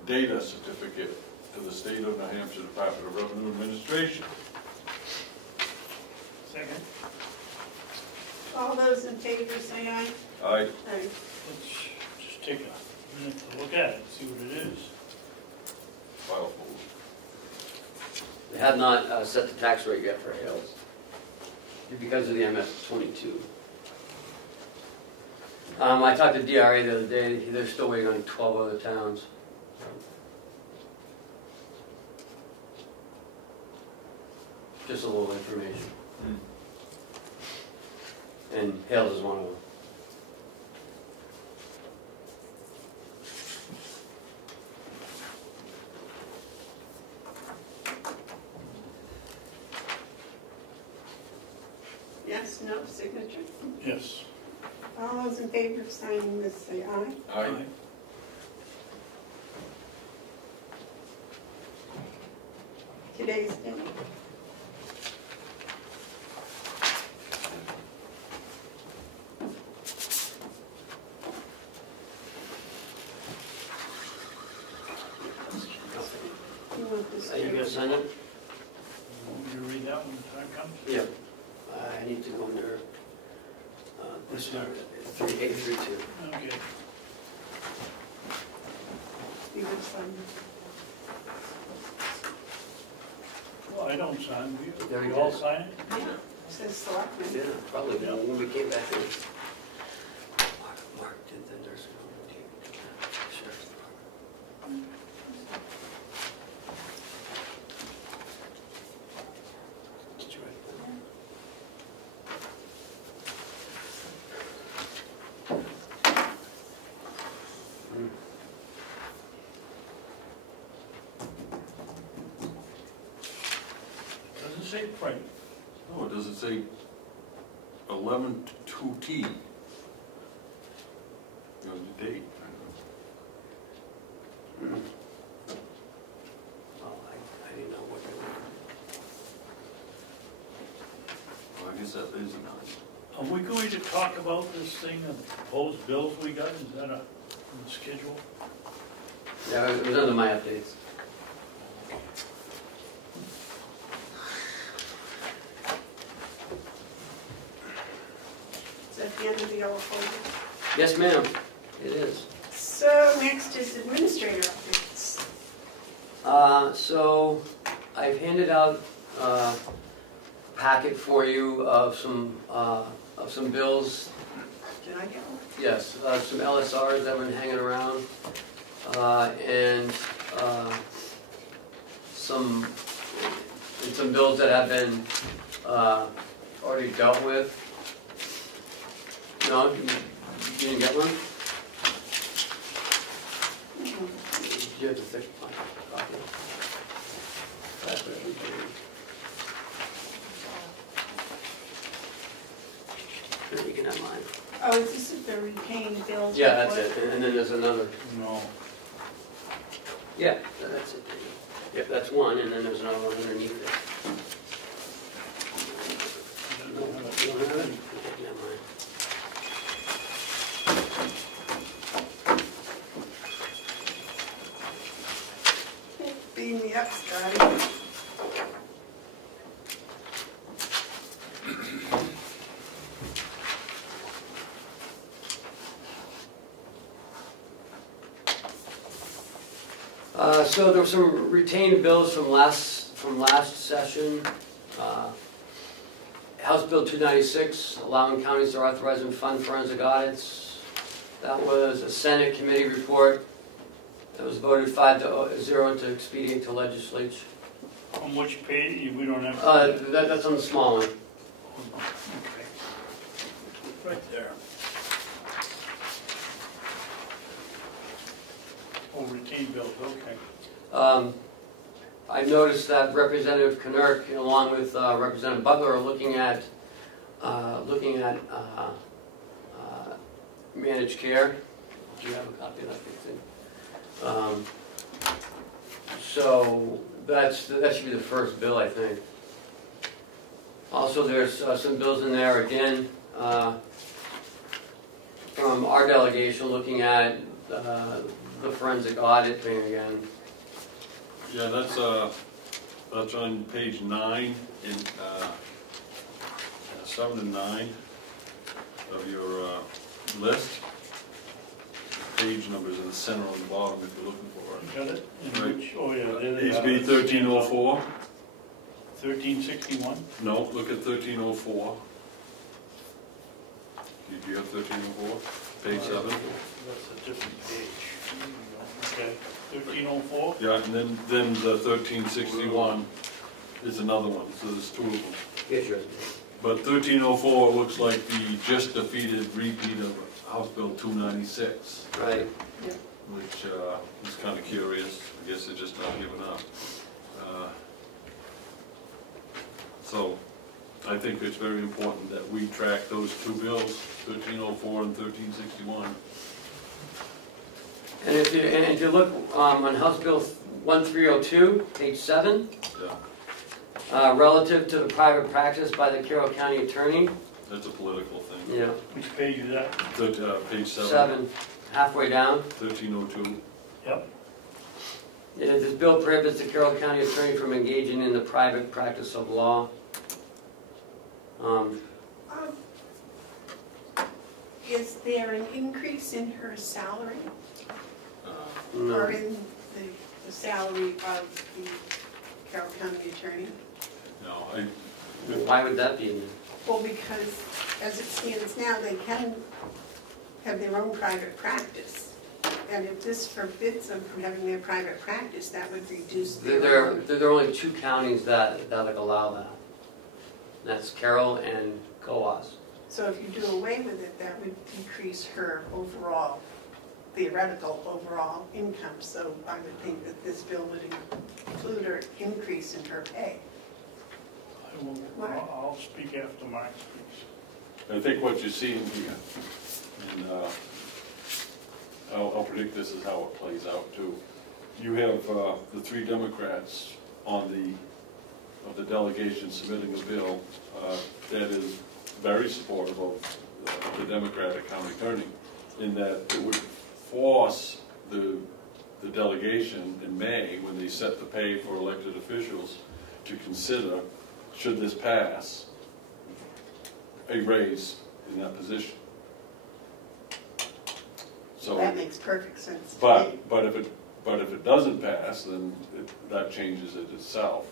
Data Certificate to the State of New Hampshire Department of Revenue Administration. Second. All those in favor say aye. Aye. Aye. Let's just take a minute to look at it, see what it is. File folder. They have not set the tax rate yet for Hales because of the MS-22. I talked to DRA the other day. They're still waiting on 12 other towns. Just a little information. And Hales is one of them. Yes, no, signature. Yes. All those in favor of signing this say aye. Aye. Today's date. You want this? Are you going to sign it? Want me to read that when the time comes? Yeah. I need to go in there. This one, 3832. Okay. You would sign Well, I don't sign. Yeah, We you all did. sign it? it. Yeah. It says selectmen. Yeah, probably when we came back in. Mark did the nursing home. Sheriff's Department. Did you write that? Doesn't say print. Oh, does it say 11/2T? You know, the date. Oh, I didn't know what they were. Well, I guess that is a nine. Are we going to talk about this thing of proposed bills we got? Is that on the schedule? Yeah, it was under my updates. It's at the end of the yellow folder. Yes, ma'am, it is. So next is administrator updates. So I've handed out a packet for you of some bills. Did I get one? Yes, some LSRs that have been hanging around, and some bills that have been already dealt with. No, you didn't get one? Mhm. You have to thick copy. That's what we do. Here, you can have mine. Oh, is this the retained bills? Yeah, that's report? it, and then there's another. No. Yeah, that's it. Yep, that's one, and then there's another one underneath it. You don't have it? Okay, never mind. Beam me up, Scotty. So there were some retained bills from last session. House Bill 296, allowing counties to authorize and fund forensic audits. That was a Senate committee report. That was voted 5-0 to expedite to legislature. On which page? We don't have. That's on the small one. Okay. Right there. Oh, retained bills, okay. I noticed that Representative Knurk, along with Representative Butler, are looking at managed care. Do you have a copy of that thing? So that should be the first bill, I think. Also, there's some bills in there again from our delegation looking at the forensic audit thing again. Yeah, that's on page 9 in 7 and 9. of your list. Page numbers in the center on the bottom if you're looking for it. You got it? In Right. which, oh yeah, there they are. HB 1304. 1361? No, look at 1304. Do you have 1304? Page 7. That's a different page. Okay, 1304? Yeah, and then the 1361 is another one, so there's two of them. Yes, yours. But 1304 looks like the just defeated repeat of House Bill 296, Right. which is kind of curious. I guess they're just not giving up. So I think it's very important that we track those two bills, 1304 and 1361. And if you look on House Bill 1302, page 7, Yeah, relative to the private practice by the Carroll County Attorney, that's a political thing. you know, Which page is that? Page 7, 7, halfway down. 1302. Yep. This bill prohibits the Carroll County Attorney from engaging in the private practice of law. Is there an increase in her salary or No. in the salary of the Carroll County Attorney? No, Why would that be in there? Well, because as it stands now, they can have their own private practice. And if this forbids them from having their private practice, that would reduce their own. There are only two counties that allow that. That's Carroll and Coas. So if you do away with it, that would decrease her overall, theoretical overall income. So I would think that this bill would include her increase in her pay. I'll speak after Mark speaks. I think what you're seeing here, and I'll predict this is how it plays out too. You have the three Democrats of the delegation submitting a bill that is very supportive of the Democratic county attorney, in that it would force the delegation in May, when they set the pay for elected officials, to consider, should this pass, a raise in that position. So That makes perfect sense to me. but if it doesn't pass, then that changes it itself.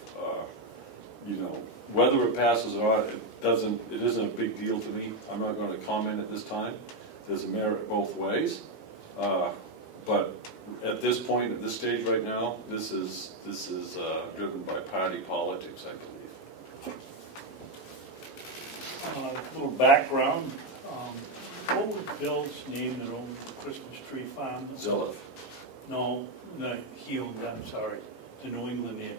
You know, whether it passes or not, it isn't a big deal to me. I'm not going to comment at this time. There's a merit both ways, but at this point, at this stage right now, this is driven by party politics, I believe. A little background. What was Bill's name that owned the Christmas tree farm? Zillow. No, he owned, I'm sorry, the New England Inn.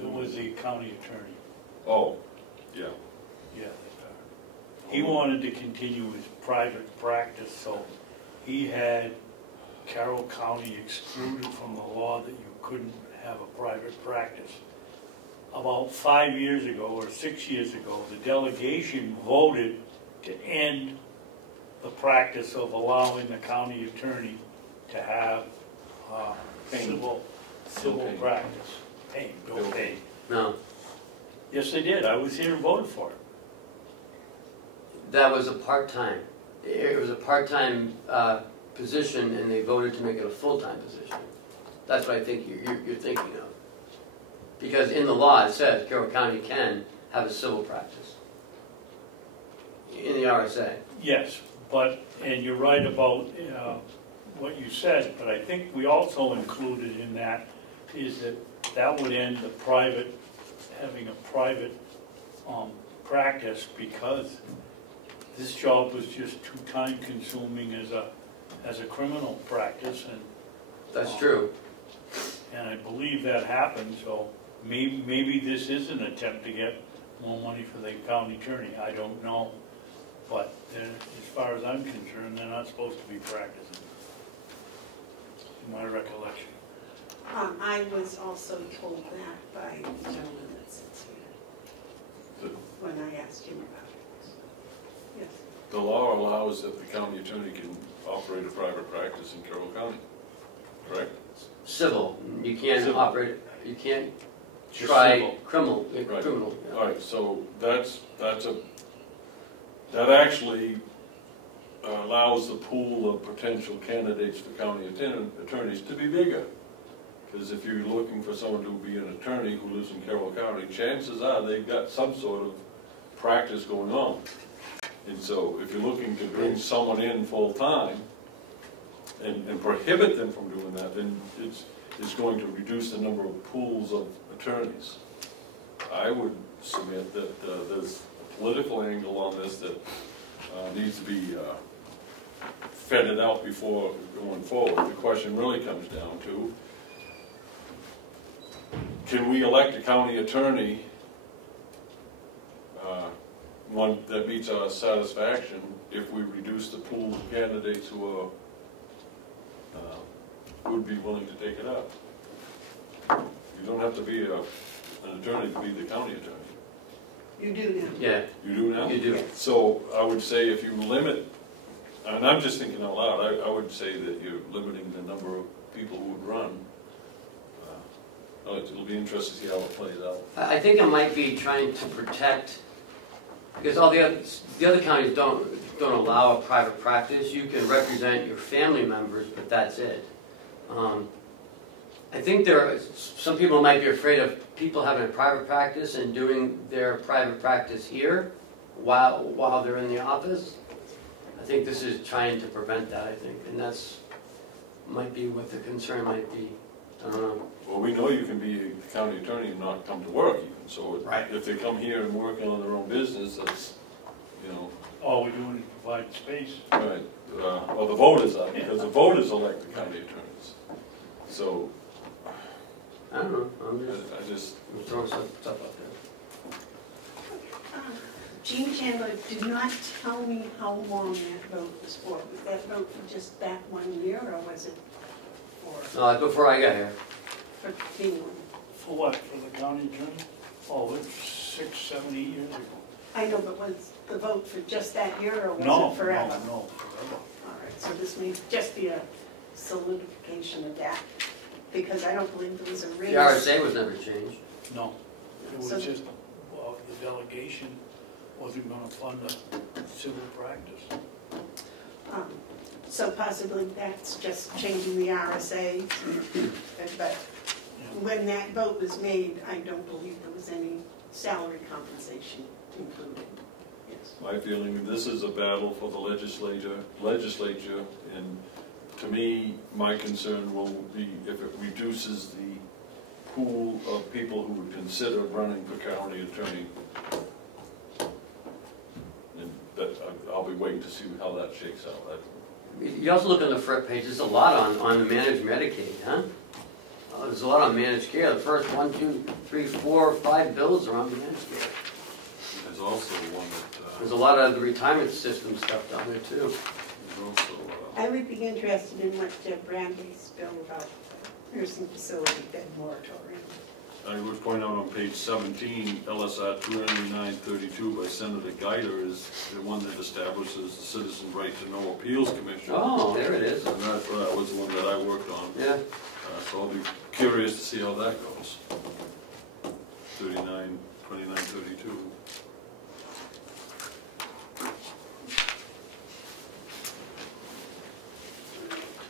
It was the county attorney. Oh, yeah. Yeah. He wanted to continue his private practice, so he had Carroll County excluded from the law that you couldn't have a private practice. About 5 years ago or 6 years ago, the delegation voted to end the practice of allowing the county attorney to have civil practice. Bill Payne. No, Yes, they did. I was here and voted for it. that was a part-time. It was a part-time position, and they voted to make it a full-time position. That's what I think you're thinking of. Because in the law, it says Carroll County can have a civil practice in the RSA. Yes, and you're right about what you said, but I think we also included in that is that would end having a private practice, because this job was just too time consuming as a criminal practice, and That's true. And I believe that happened, so maybe this is an attempt to get more money for the county attorney. I don't know. But as far as I'm concerned, they're not supposed to be practicing, in my recollection. I was also told that by the gentleman that sits here when I asked him about it. Yes. The law allows that the county attorney can operate a private practice in Carroll County, correct? Civil. You can't Civil. operate. You can't Just try civil. criminal. Right. Criminal. Yeah. All right, so that's a that actually allows the pool of potential candidates for county attorneys to be bigger. Because if you're looking for someone to be an attorney who lives in Carroll County, chances are they've got some sort of practice going on. And so if you're looking to bring someone in full-time and prohibit them from doing that, then it's going to reduce the number of pools of attorneys. I would submit that there's a political angle on this that needs to be vetted out before going forward. The question really comes down to, can we elect a county attorney, one that meets our satisfaction, if we reduce the pool of candidates who would be willing to take it up? You don't have to be an attorney to be the county attorney. You do now. Yeah, You do now? you do. So I would say if you limit, and I'm just thinking out loud, I would say that you're limiting the number of people who would run. It'll be interesting to see how it plays out. I think it might be trying to protect, because all the other counties don't allow a private practice. You can represent your family members, but that's it. I think some people might be afraid of people having a private practice and doing their private practice here while they're in the office. I think this is trying to prevent that, I think, and that's might be what the concern might be. I don't know. Well, we know you can be a county attorney and not come to work even, so Right. if they come here and work on their own business, that's, you know. All we're doing is provide space. Right, well, the voters are, because the voters elect the county attorneys. So, I don't know. I'm I just, throwing stuff out there. Jean Chandler did not tell me how long that vote was for. Was that vote for just that 1 year, or was it for No, before I got here. anyone? For what, for the county attorney? Oh, it's 6, 7, 8 years ago. I know, but was the vote for just that year, or was No, it forever? no, forever. All right, so this may just be a solidification of that, because I don't believe there was a raise. The RSA was never changed. No, it was So- just, well, the delegation wasn't gonna fund a civil practice. So possibly that's just changing the RSA, but when that vote was made, I don't believe there was any salary compensation included. Yes. my feeling, this is a battle for the legislature, and to me, my concern will be if it reduces the pool of people who would consider running for county attorney. And I'll be waiting to see how that shakes out. You also look on the front page, there's a lot on the managed Medicaid, huh? There's a lot on managed care. The first 1, 2, 3, 4, 5 bills are on managed care. There's also one that... There's a lot of the retirement system stuff down there too. there's also, I would be interested in what Deb Bradley's bill about nursing facility bed moratorium. I would point out on page 17, LSR 29932 by Senator Geider is the one that establishes the Citizen Right to Know Appeals Commission. Oh, there it is. And that was the one that I worked on. Yeah. So I'll be curious to see how that goes. 2932.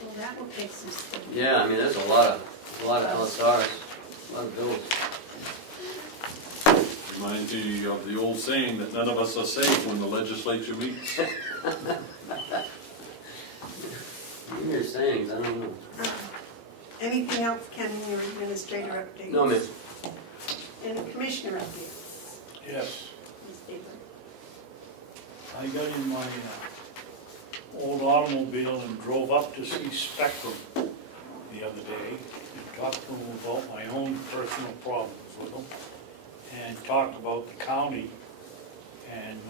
Well, that will take some study. Yeah, I mean, there's a lot of LSRs, a lot of bills. Reminds me of the old saying that none of us are safe when the legislature meets. Give me your sayings, I don't know. Anything else, Ken, in your administrator updates? No, ma'am. And the commissioner updates? Yes, Ms. Davis? I got in my old automobile and drove up to see Spectrum the other day and talked to them about my own personal problems with them and talked about the county. And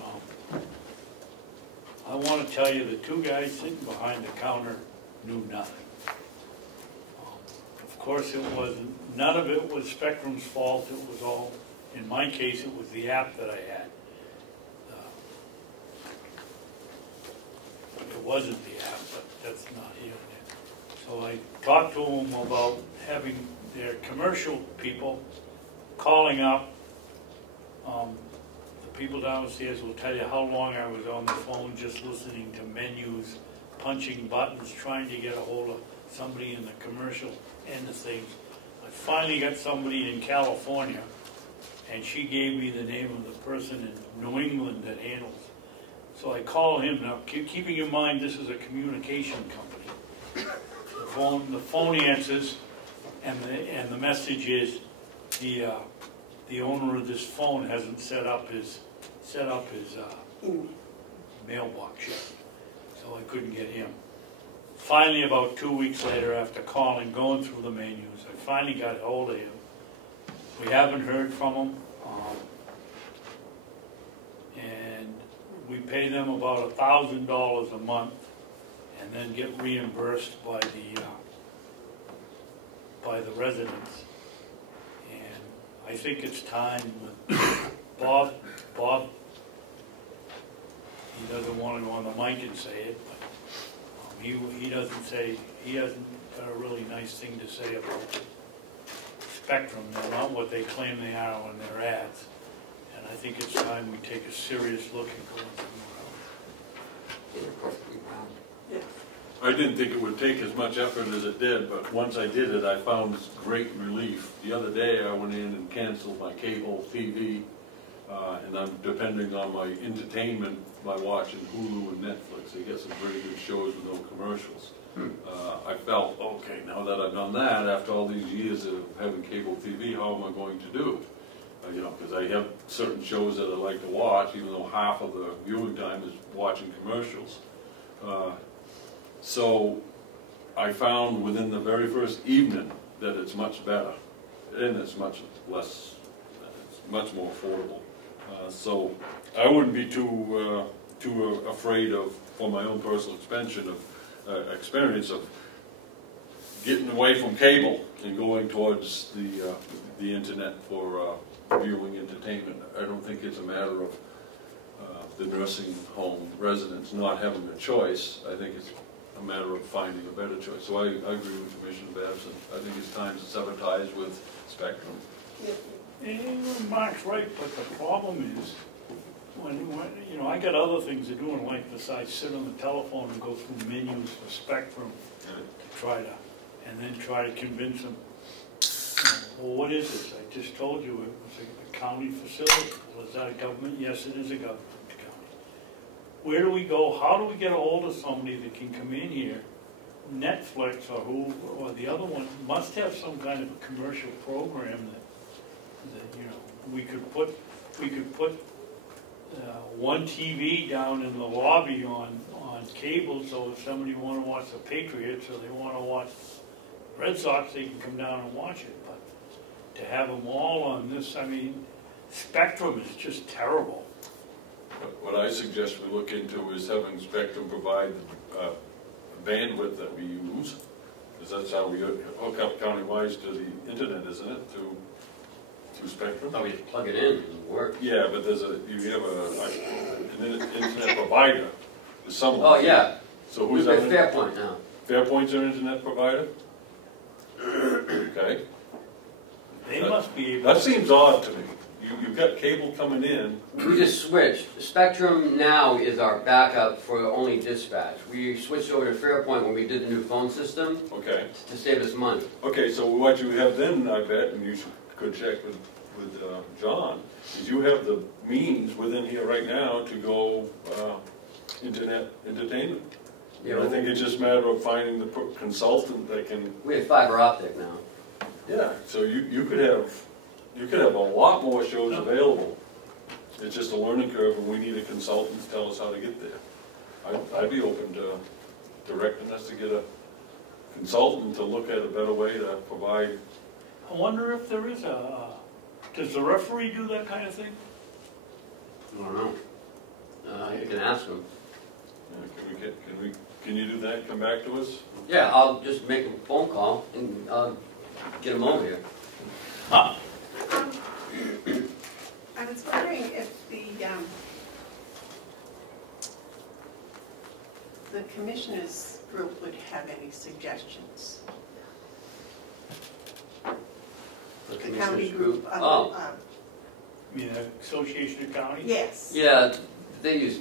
I want to tell you, the two guys sitting behind the counter knew nothing. Of course, none of it was Spectrum's fault. It was all, in my case, it was the app that I had. It wasn't the app, but that's not here. So I talked to them about having their commercial people calling up the people downstairs will tell you how long I was on the phone just listening to menus, punching buttons, trying to get a hold of somebody in the commercial end of things. I finally got somebody in California, and she gave me the name of the person in New England that handles. So I call him. Now, keeping in mind this is a communication company. The phone answers, and the message is the owner of this phone hasn't set up his mailbox yet, so I couldn't get him. Finally, about 2 weeks later, after calling, going through the menus, I finally got hold of him. We haven't heard from him, and we pay them about $1,000 a month, and then get reimbursed by the residents. And I think it's time with Bob, he doesn't want to go on the mic and say it, but he hasn't got a really nice thing to say about Spectrum. They're not what they claim they are on their ads. And I think it's time we take a serious look at going somewhere else. Yeah. I didn't think it would take as much effort as it did, but once I did it, I found great relief. The other day, I went in and canceled my cable TV, and I'm depending on my entertainment by watching Hulu and Netflix. They get some pretty good shows with no commercials. I felt, okay, now that I've done that, after all these years of having cable TV, how am I going to do? Because I have certain shows that I like to watch, even though half of the viewing time is watching commercials. So I found within the very first evening that it's much better, and it's much less, it's much more affordable. So I wouldn't be too afraid of, for my own personal experience of getting away from cable and going towards the internet for viewing entertainment. I don't think it's a matter of the nursing home residents not having a choice. I think it's a matter of finding a better choice. So I agree with Commissioner Babson. I think it's time to sever ties with Spectrum. And Mark's right, but the problem is, when I got other things to do in life besides sit on the telephone and go through menus for Spectrum and then try to convince them, well, what is this? I just told you it was a county facility. Well, is that a government? Yes, it is a government county. Where do we go? How do we get a hold of somebody that can come in here? Netflix or the other one must have some kind of a commercial program that we could put one TV down in the lobby on cable, so if somebody want to watch the Patriots or they want to watch Red Sox, they can come down and watch it. But to have them all on this, I mean, Spectrum is just terrible. What I suggest we look into is having Spectrum provide the bandwidth that we use, because that's how we hook up county-wise to the internet, isn't it? To Spectrum. Oh, we plug it in and work. Yeah, but you have an internet provider. There's someone. Oh yeah. So who's that? Fairpoint now. Fairpoint's our internet provider. Okay. They must be able. That seems odd to me. You've got cable coming in. We just switched. Spectrum now is our backup for only dispatch. We switched over to Fairpoint when we did the new phone system. Okay. To save us money. Okay, so what you have then, I bet, and you could check with John, is you have the means within here right now to go internet entertainment. Yeah, I think it's just a matter of finding the consultant that can. We have fiber optic now. Yeah, so you could have a lot more shows available. It's just a learning curve, and we need a consultant to tell us how to get there. I'd be open to directing us to get a consultant to look at a better way to provide. I wonder if there is does the referee do that kind of thing? I don't know. You can ask him. Can you do that? Come back to us? Yeah, I'll just make a phone call and get him over here. I was wondering if the commissioners group would have any suggestions. The county group. You mean the Association of Counties? Yes. Yeah, they use,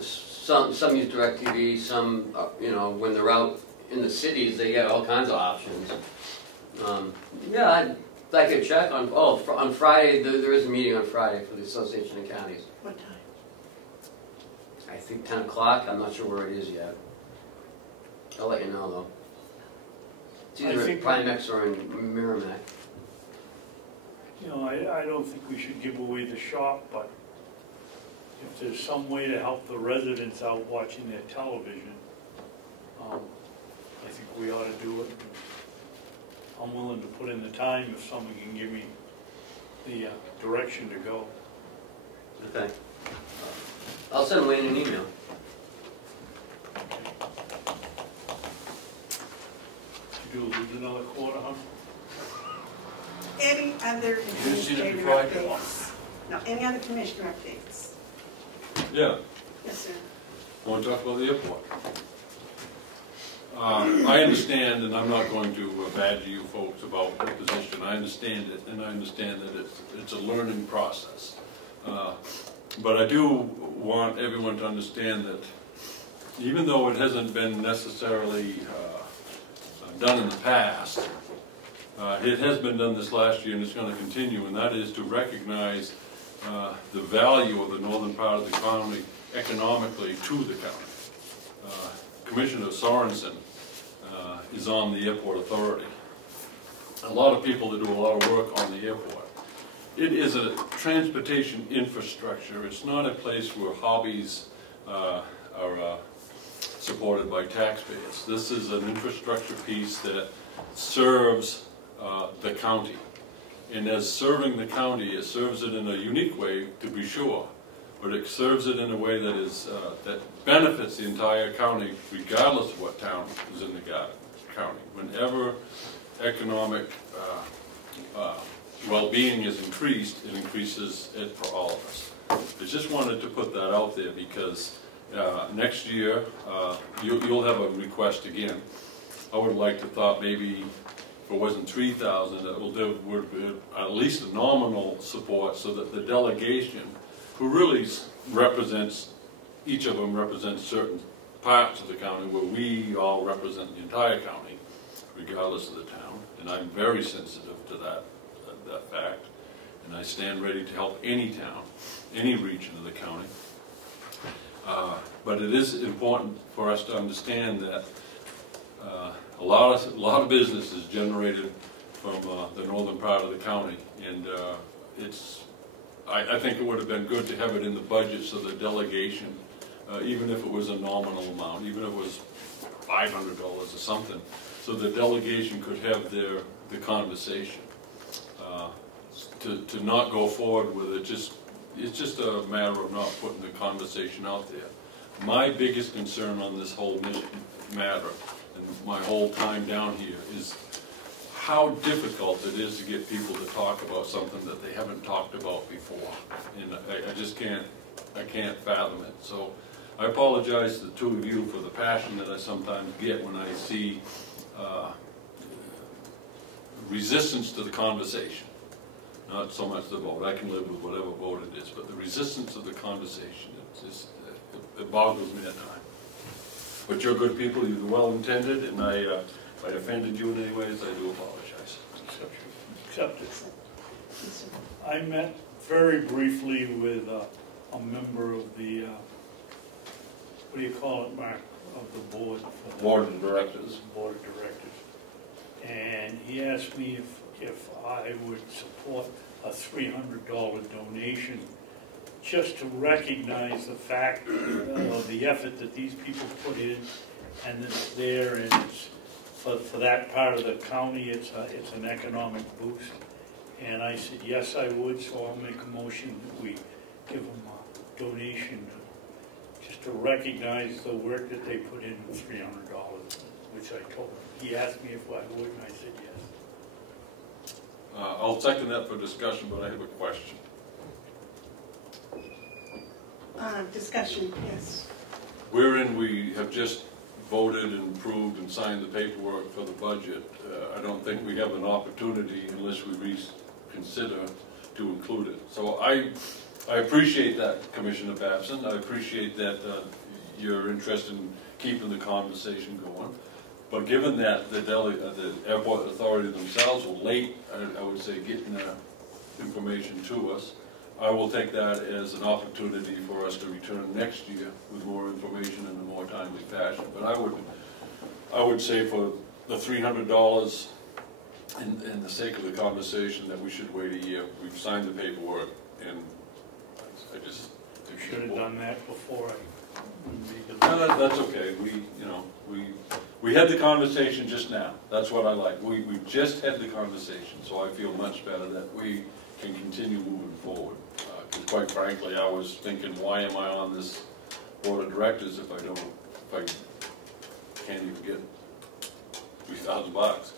some use DirecTV, some, you know, when they're out in the cities, they get all kinds of options. Yeah, I could check on, on Friday, there is a meeting on Friday for the Association of Counties. What time? I think 10 o'clock, I'm not sure where it is yet. I'll let you know though. It's either in Primex or in Merrimack. You know, I don't think we should give away the shop, but if there's some way to help the residents out watching their television, I think we ought to do it. I'm willing to put in the time if someone can give me the direction to go. Okay. I'll send Wayne an email. Do lose another quarter, huh? Any other You seen it administrative before I did? updates? No, any other commissioner updates? Yeah, Yes, sir. I want to talk about the airport. I understand, and I'm not going to badger you folks about the position. I understand it, and I understand that it's a learning process. But I do want everyone to understand that even though it hasn't been necessarily done in the past, it has been done this last year and it's going to continue, and that is to recognize the value of the northern part of the county economically to the county. Commissioner Sorensen is on the airport authority. A lot of people that do a lot of work on the airport. It is a transportation infrastructure. It's not a place where hobbies are supported by taxpayers. This is an infrastructure piece that serves the county. And as serving the county, it serves it in a unique way, to be sure, but it serves it in a way that is that benefits the entire county, regardless of what town is in the county. Whenever economic well-being is increased, it increases it for all of us. I just wanted to put that out there because next year you'll have a request again. I would like to thought maybe if it wasn't 3,000, it would be at least a nominal support so that the delegation, who really represents, each of them represents certain parts of the county where we all represent the entire county, regardless of the town. And I'm very sensitive to that fact. And I stand ready to help any town, any region of the county. But it is important for us to understand that a lot of business is generated from the northern part of the county, and I think it would have been good to have it in the budget so the delegation, even if it was a nominal amount, even if it was $500 or something, so the delegation could have the conversation. To not go forward with it, it's just a matter of not putting the conversation out there. My biggest concern on this whole matter and my whole time down here is how difficult it is to get people to talk about something that they haven't talked about before. And I just can't fathom it. So I apologize to the two of you for the passion that I sometimes get when I see resistance to the conversation. Not so much the vote. I can live with whatever vote it is, but the resistance of the conversation, it boggles me at times. But you're good people, you're well-intended, and if I offended you in any ways, I do apologize. Accepted. I met very briefly with a member of the, what do you call it, Mark, of the board? Board of Directors. Board of Directors. And he asked me if I would support a $300 donation just to recognize the fact of the effort that these people put in, and that it's there, and it's for that part of the county, it's an economic boost. And I said, yes, I would, so I'll make a motion that we give them a donation just to recognize the work that they put in, $300, which I told him. He asked me if I would, and I said yes. I'll second that for discussion, but I have a question. Discussion, yes. Wherein we have just voted and approved and signed the paperwork for the budget, I don't think we have an opportunity, unless we reconsider, to include it. So I appreciate that, Commissioner Babson. I appreciate that you're interested in keeping the conversation going. But given that the airport authority themselves were late, I would say, getting that information to us, I will take that as an opportunity for us to return next year with more information in a more timely fashion. But I would say for the $300, in the sake of the conversation, that we should wait a year. We've signed the paperwork, and I just You should have done that before No, that's okay. We had the conversation just now. That's what I like. We just had the conversation, so I feel much better that we can continue moving forward. Because quite frankly, I was thinking, why am I on this board of directors if I can't even get $3,000?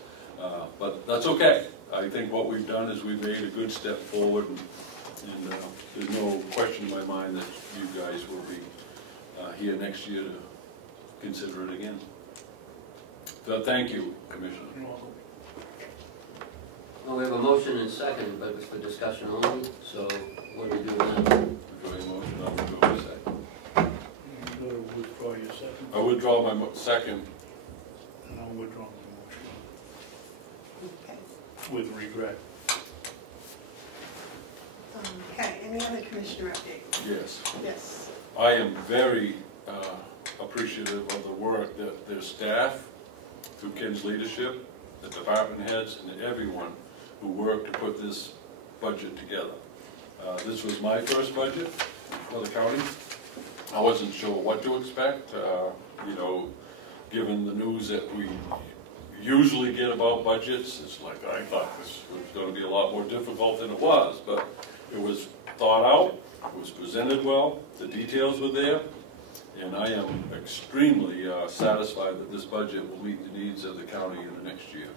But that's okay. I think what we've done is we've made a good step forward, and there's no question in my mind that you guys will be here next year to consider it again. So thank you, Commissioner. Well, we have a motion and second, but it's for discussion only, so what do we do now? Do a motion, I will do a second. You go to withdraw your second. I withdraw my second. And I'll withdraw my motion. Okay. With regret. Okay, any other commissioner updates? Yes. Yes. I am very appreciative of the work that their staff, through Ken's leadership, the department heads, and everyone who worked to put this budget together. This was my first budget for the county. I wasn't sure what to expect, given the news that we usually get about budgets. It's like, I thought this was going to be a lot more difficult than it was, but it was thought out, it was presented well, the details were there, and I am extremely satisfied that this budget will meet the needs of the county in the next year.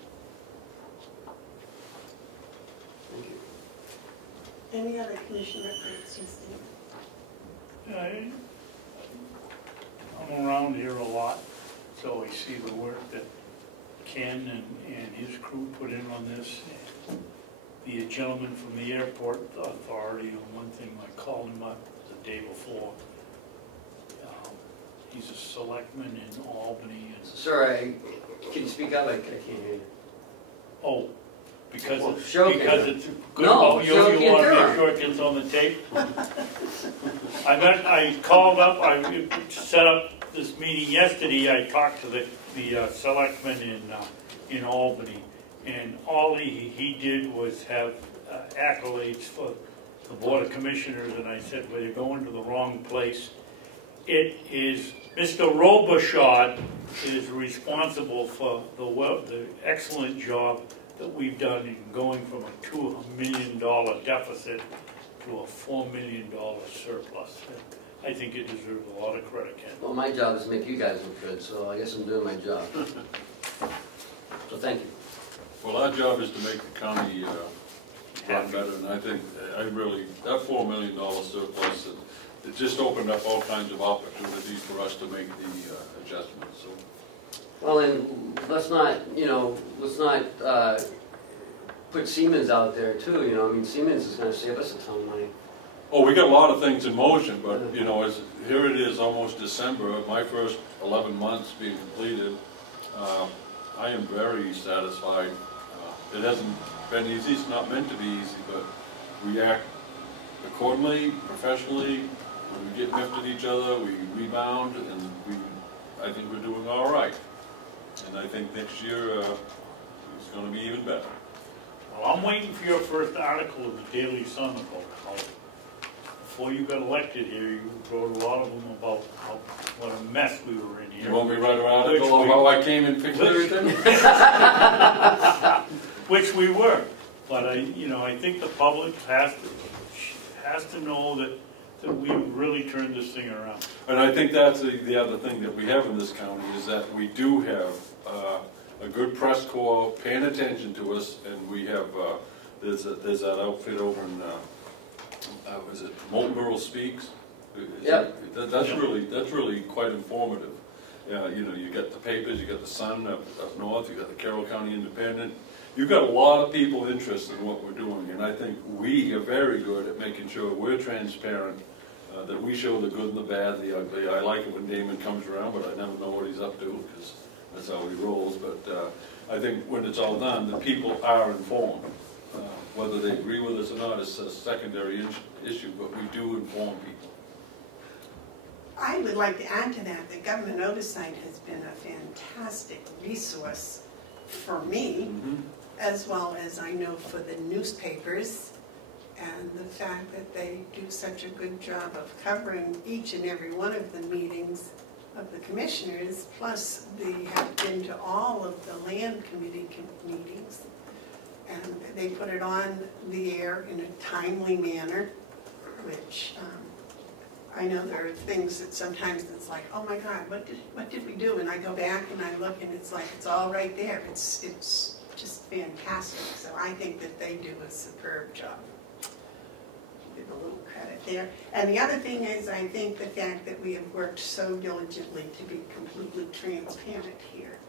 Thank you. Any other commissioner updates, Justine? I'm around here a lot, so I see the work that Ken and his crew put in on this. The gentleman from the airport authority, on one thing, I called him up the day before. He's a selectman in Albany. Sorry, can you speak up? I can't hear you. Oh, because Well, it's show good No, about you, show you want to can't make sure it gets on the tape. I called up, I set up this meeting yesterday. I talked to the selectman in Albany, and all he did was have accolades for the Board of Commissioners, and I said, well, you're going to the wrong place. It is, Mr. Robichaud is responsible for the excellent job that we've done in going from a $2 million deficit to a $4 million surplus. I think it deserves a lot of credit, Ken. Well, my job is to make you guys look good, so I guess I'm doing my job. So thank you. Well, our job is to make the county run better, and I think that $4 million surplus, it just opened up all kinds of opportunities for us to make the adjustments. So. Well, and let's not put Siemens out there too. I mean, Siemens is going to save us a ton of money. Oh, we got a lot of things in motion, but here it is, almost December. My first 11 months being completed. I am very satisfied. It hasn't been easy. It's not meant to be easy, but we act accordingly, professionally. When we get miffed at each other, we rebound, and I think we're doing all right. And I think next year it's going to be even better. Well, I'm waiting for your first article in the Daily Sun about how, before you got elected here, you wrote a lot of them about what a mess we were in here. You want me to write an article on how I came and fixed everything? Which we were. But I think the public has to know that we really turned this thing around. And I think that's the other thing that we have in this county is that we do have a good press corps paying attention to us, and we have there's that outfit over in is it Moltenboro Speaks? Yeah. That's really quite informative, You know, you got the papers, you got the Sun up north, you got the Carroll County Independent. You've got a lot of people interested in what we're doing, and I think we are very good at making sure we're transparent, that we show the good and the bad, the ugly. I like it when Damon comes around, but I never know what he's up to, because that's how he rolls. But I think when it's all done, the people are informed. Whether they agree with us or not is a secondary issue, but we do inform people. I would like to add to that Government Oversight has been a fantastic resource for me, as well as I know for the newspapers, and the fact that they do such a good job of covering each and every one of the meetings of the commissioners, plus they have been to all of the land committee meetings, and they put it on the air in a timely manner, which I know there are things that sometimes it's like, oh my God, what did we do? And I go back and I look and it's like, it's all right there. It's just fantastic. So I think that they do a superb job. Give a little credit there. And the other thing is, I think the fact that we have worked so diligently to be completely transparent here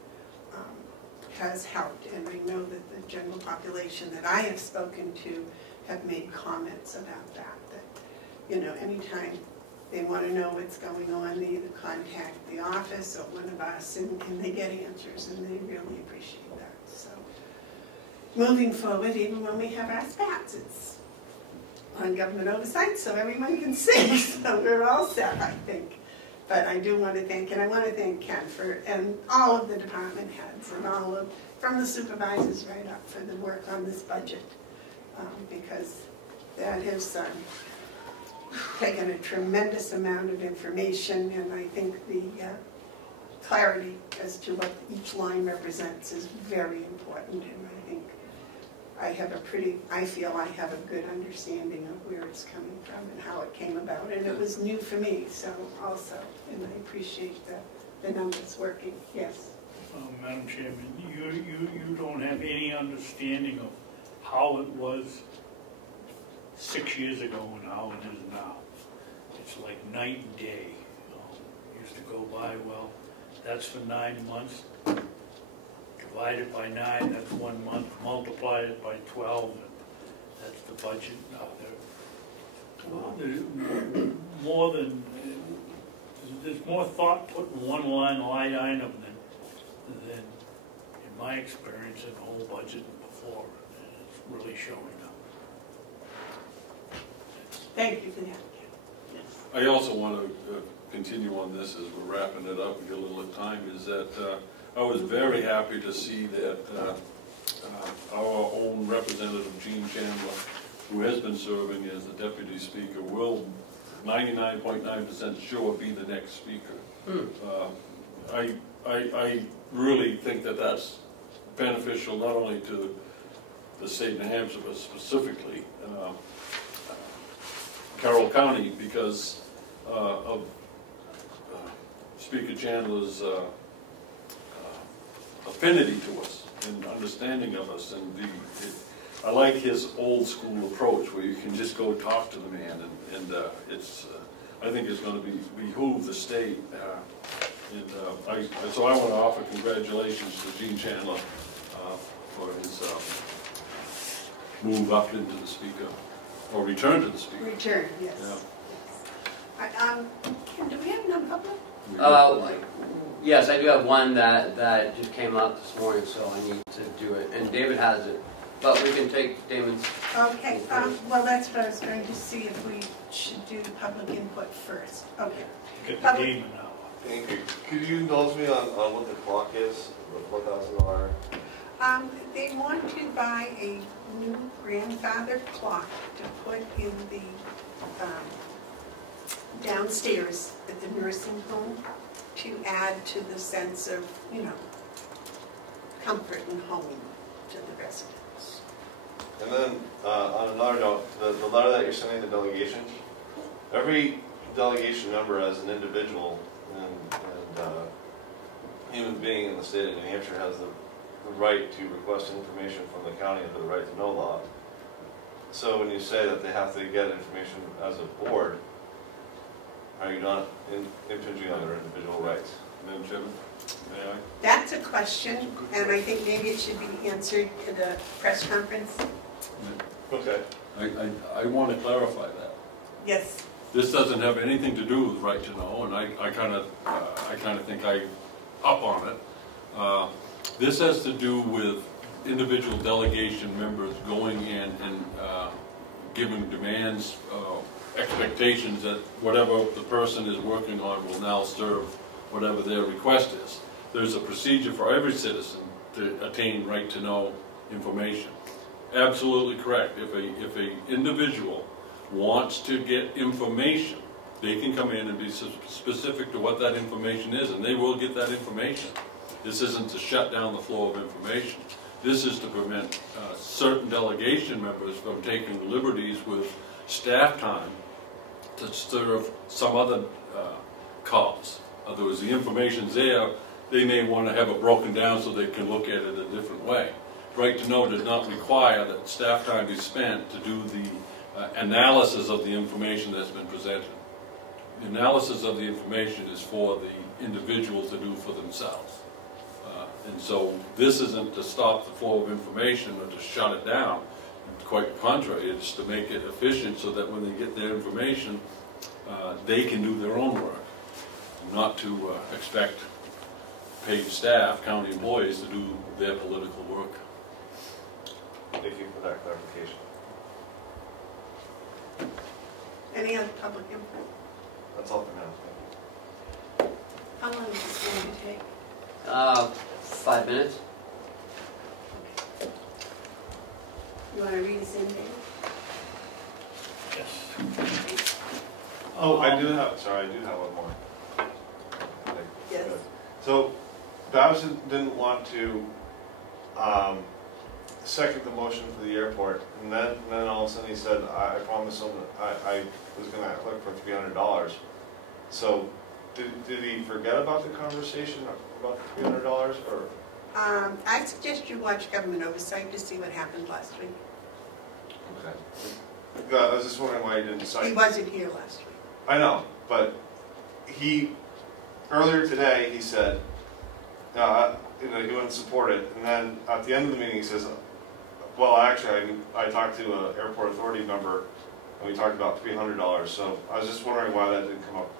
has helped. And I know that the general population that I have spoken to have made comments about that. That, you know, anytime they want to know what's going on, they either contact the office or one of us, and they get answers, and they really appreciate that. So, moving forward, even when we have our spats, it's on Government Oversight, so everyone can see. So we're all set, I think. But I do want to thank, and I want to thank Ken and all of the department heads, and all of, from the supervisors right up, for the work on this budget, because that has taken a tremendous amount of information, and I think the clarity as to what each line represents is very important, and I think I feel I have a good understanding of where it's coming from and how it came about, and it was new for me, so also, and I appreciate the numbers working. Yes. Madam Chairman, you don't have any understanding of how it was 6 years ago and how it is now. It's like night and day. Used to go by, well, that's for 9 months. Divide it by 9, that's 1 month. Multiply it by 12, and that's the budget. Now, there's more thought put in one line item than in my experience in the whole budget before. And it's really showing up. Thank you for that. Yes. I also want to continue on this as we're wrapping it up. We get a little time. Is that I was very happy to see that our own representative, Gene Chandler, who has been serving as the deputy speaker, will 99.9% sure be the next speaker. I really think that that's beneficial not only to the state of New Hampshire, but specifically Carroll County, because of Speaker Chandler's affinity to us and understanding of us, and I like his old school approach where you can just go talk to the man, and it's I think it's going to behoove the state, so I want to offer congratulations to Gene Chandler for his move up into the speaker, or return to the speaker. Return, yes. Yeah. Ken, do we have non-public? Yes, I do have one that just came up this morning, so I need to do it. And David has it, but we can take Damon's. Okay, well, that's what I was going to see, if we should do public input first. Okay. Get the Damon now. Thank you. Could you indulge me on what the clock is, the $4,000? They want to buy a new grandfather clock to put in the downstairs at the nursing home, to add to the sense of, you know, comfort and home to the residents. And then on another note, the letter that you're sending the delegation, every delegation member as an individual and human being in the state of New Hampshire has the right to request information from the county under the right to know law. So when you say that they have to get information as a board, are you not infringing on their individual rights? Madam Chairman, may I? That's a question, and I think maybe it should be answered at a press conference. Okay. I want to clarify that. Yes. This doesn't have anything to do with right to know, and I kind of think I'm up on it. This has to do with individual delegation members going in and giving demands, expectations that whatever the person is working on will now serve whatever their request is. There's a procedure for every citizen to attain right to know information. Absolutely correct. If a individual wants to get information, they can come in and be specific to what that information is, and they will get that information. This isn't to shut down the flow of information. This is to prevent certain delegation members from taking liberties with staff time to serve some other cause. In other words, the information's there, they may want to have it broken down so they can look at it a different way. Right to know does not require that staff time be spent to do the analysis of the information that's been presented. The analysis of the information is for the individuals to do for themselves. And so this isn't to stop the flow of information or to shut it down. Quite the contrary, it's to make it efficient so that when they get their information, they can do their own work. Not to expect paid staff, county employees, to do their political work. Thank you for that clarification. Any other public input? That's all for now. How long is this going to take? 5 minutes. You want to read us in, David? Yes. Oh, I do have one more. Yes. So, Babson didn't want to second the motion for the airport, and then all of a sudden he said, I promised him that I was going to collect for $300. So, did he forget about the conversation about the $300, or? I suggest you watch Government Oversight to see what happened last week. Okay. I was just wondering why he didn't cite. He wasn't here last week. I know, but earlier today he said, he wouldn't support it, and then at the end of the meeting he says, well, actually, I talked to an airport authority member, and we talked about $300. So I was just wondering why that didn't come up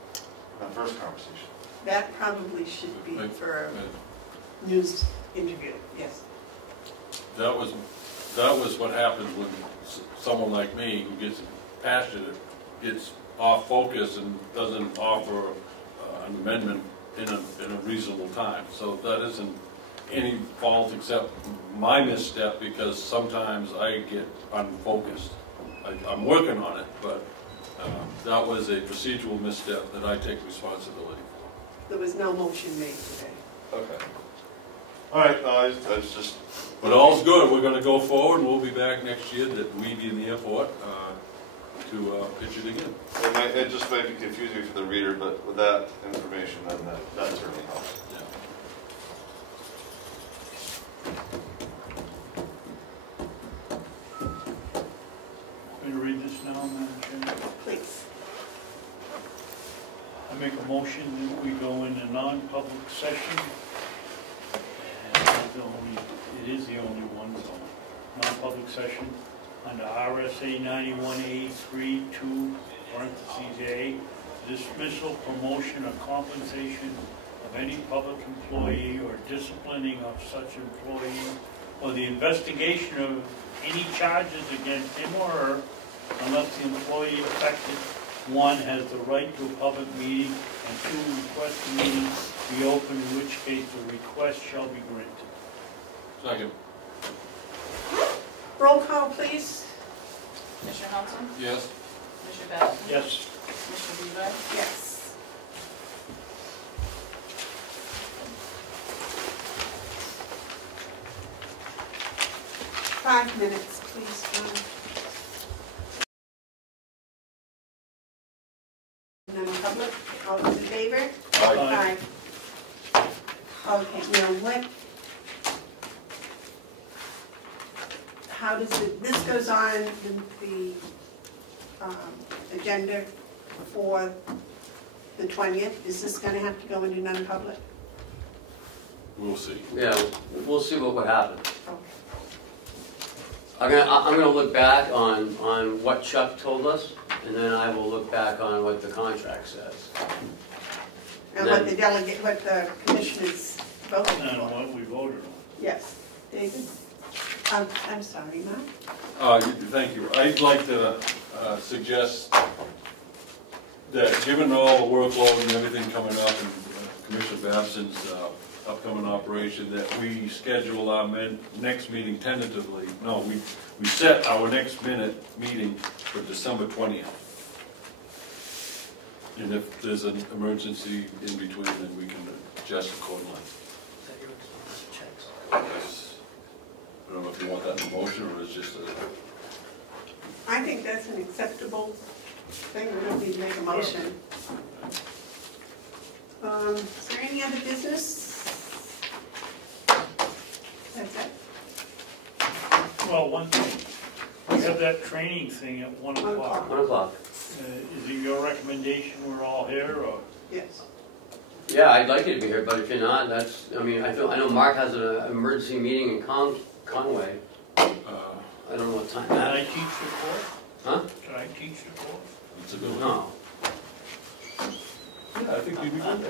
in that first conversation. That probably should be for a news interview. Yes. That was what happens when someone like me, who gets passionate, gets off focus and doesn't offer an amendment in a reasonable time. So that isn't any fault except my misstep, because sometimes I get unfocused. I'm working on it, but that was a procedural misstep that I take responsibility for. There was no motion made today. Okay. All right. I was just. But all's good. We're going to go forward, and we'll be back next year that we be in the airport to pitch it again. It just might be confusing for the reader, but with that information, then that certainly helps. Yeah. Can you read this now, Madam Chairman? Please. I make a motion that we go into non-public session. And it is the only one, so non-public session under RSA 91A32, parentheses A, dismissal, promotion, or compensation of any public employee or disciplining of such employee, or the investigation of any charges against him or her, unless the employee affected, one, has the right to a public meeting, and two, request the meeting be open, in which case the request shall be granted. Second. Roll call, please. Commissioner Hounsell? Yes. Commissioner Babson? Yes. Commissioner Bevard? Yes. Five minutes, please, John. Non-public, all those in favor? Aye. Okay, now how does this goes on the agenda for the 20th. Is this going to have to go into non-public? We'll see. Yeah, we'll see what happens. I'm gonna look back on what Chuck told us, and then I will look back on what the contract says. And what the commissioners voted And for. what we voted on. Yes, David? I'm sorry, Mark? Thank you. I'd like to suggest that given all the workload and everything coming up and Commissioner Babson's upcoming operation, that we schedule our next meeting tentatively. No, we set our next meeting for December 20th. And if there's an emergency in between, then we can adjust accordingly. Yes. I don't know if you want that in motion or it's just a... I think that's an acceptable thing, we don't need to make a motion. Is there any other business? That's it? Well, one thing, we have that training thing at 1 o'clock. 1 o'clock. Is it your recommendation we're all here, or? Yes. Yeah, I'd like you to be here, but if you're not, that's, I mean, I know Mark has an emergency meeting in Conway. I don't know what time Can that I is. teach the course? Huh? Can I teach the course? It's a good No. Yeah, I think you'd be good.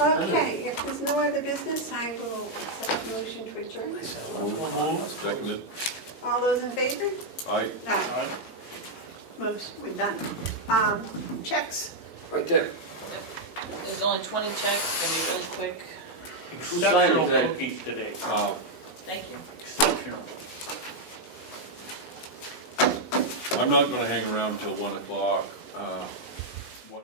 Okay, if there's no other business, I will accept the motion to adjourn. Seconded. All those in favor? Aye. Aye. Motion, we're done. Checks. Right there. There's only 20 checks, gonna be really quick. Exceptional today. cookies today, Thank you. exceptional. I'm not gonna hang around till 1 o'clock.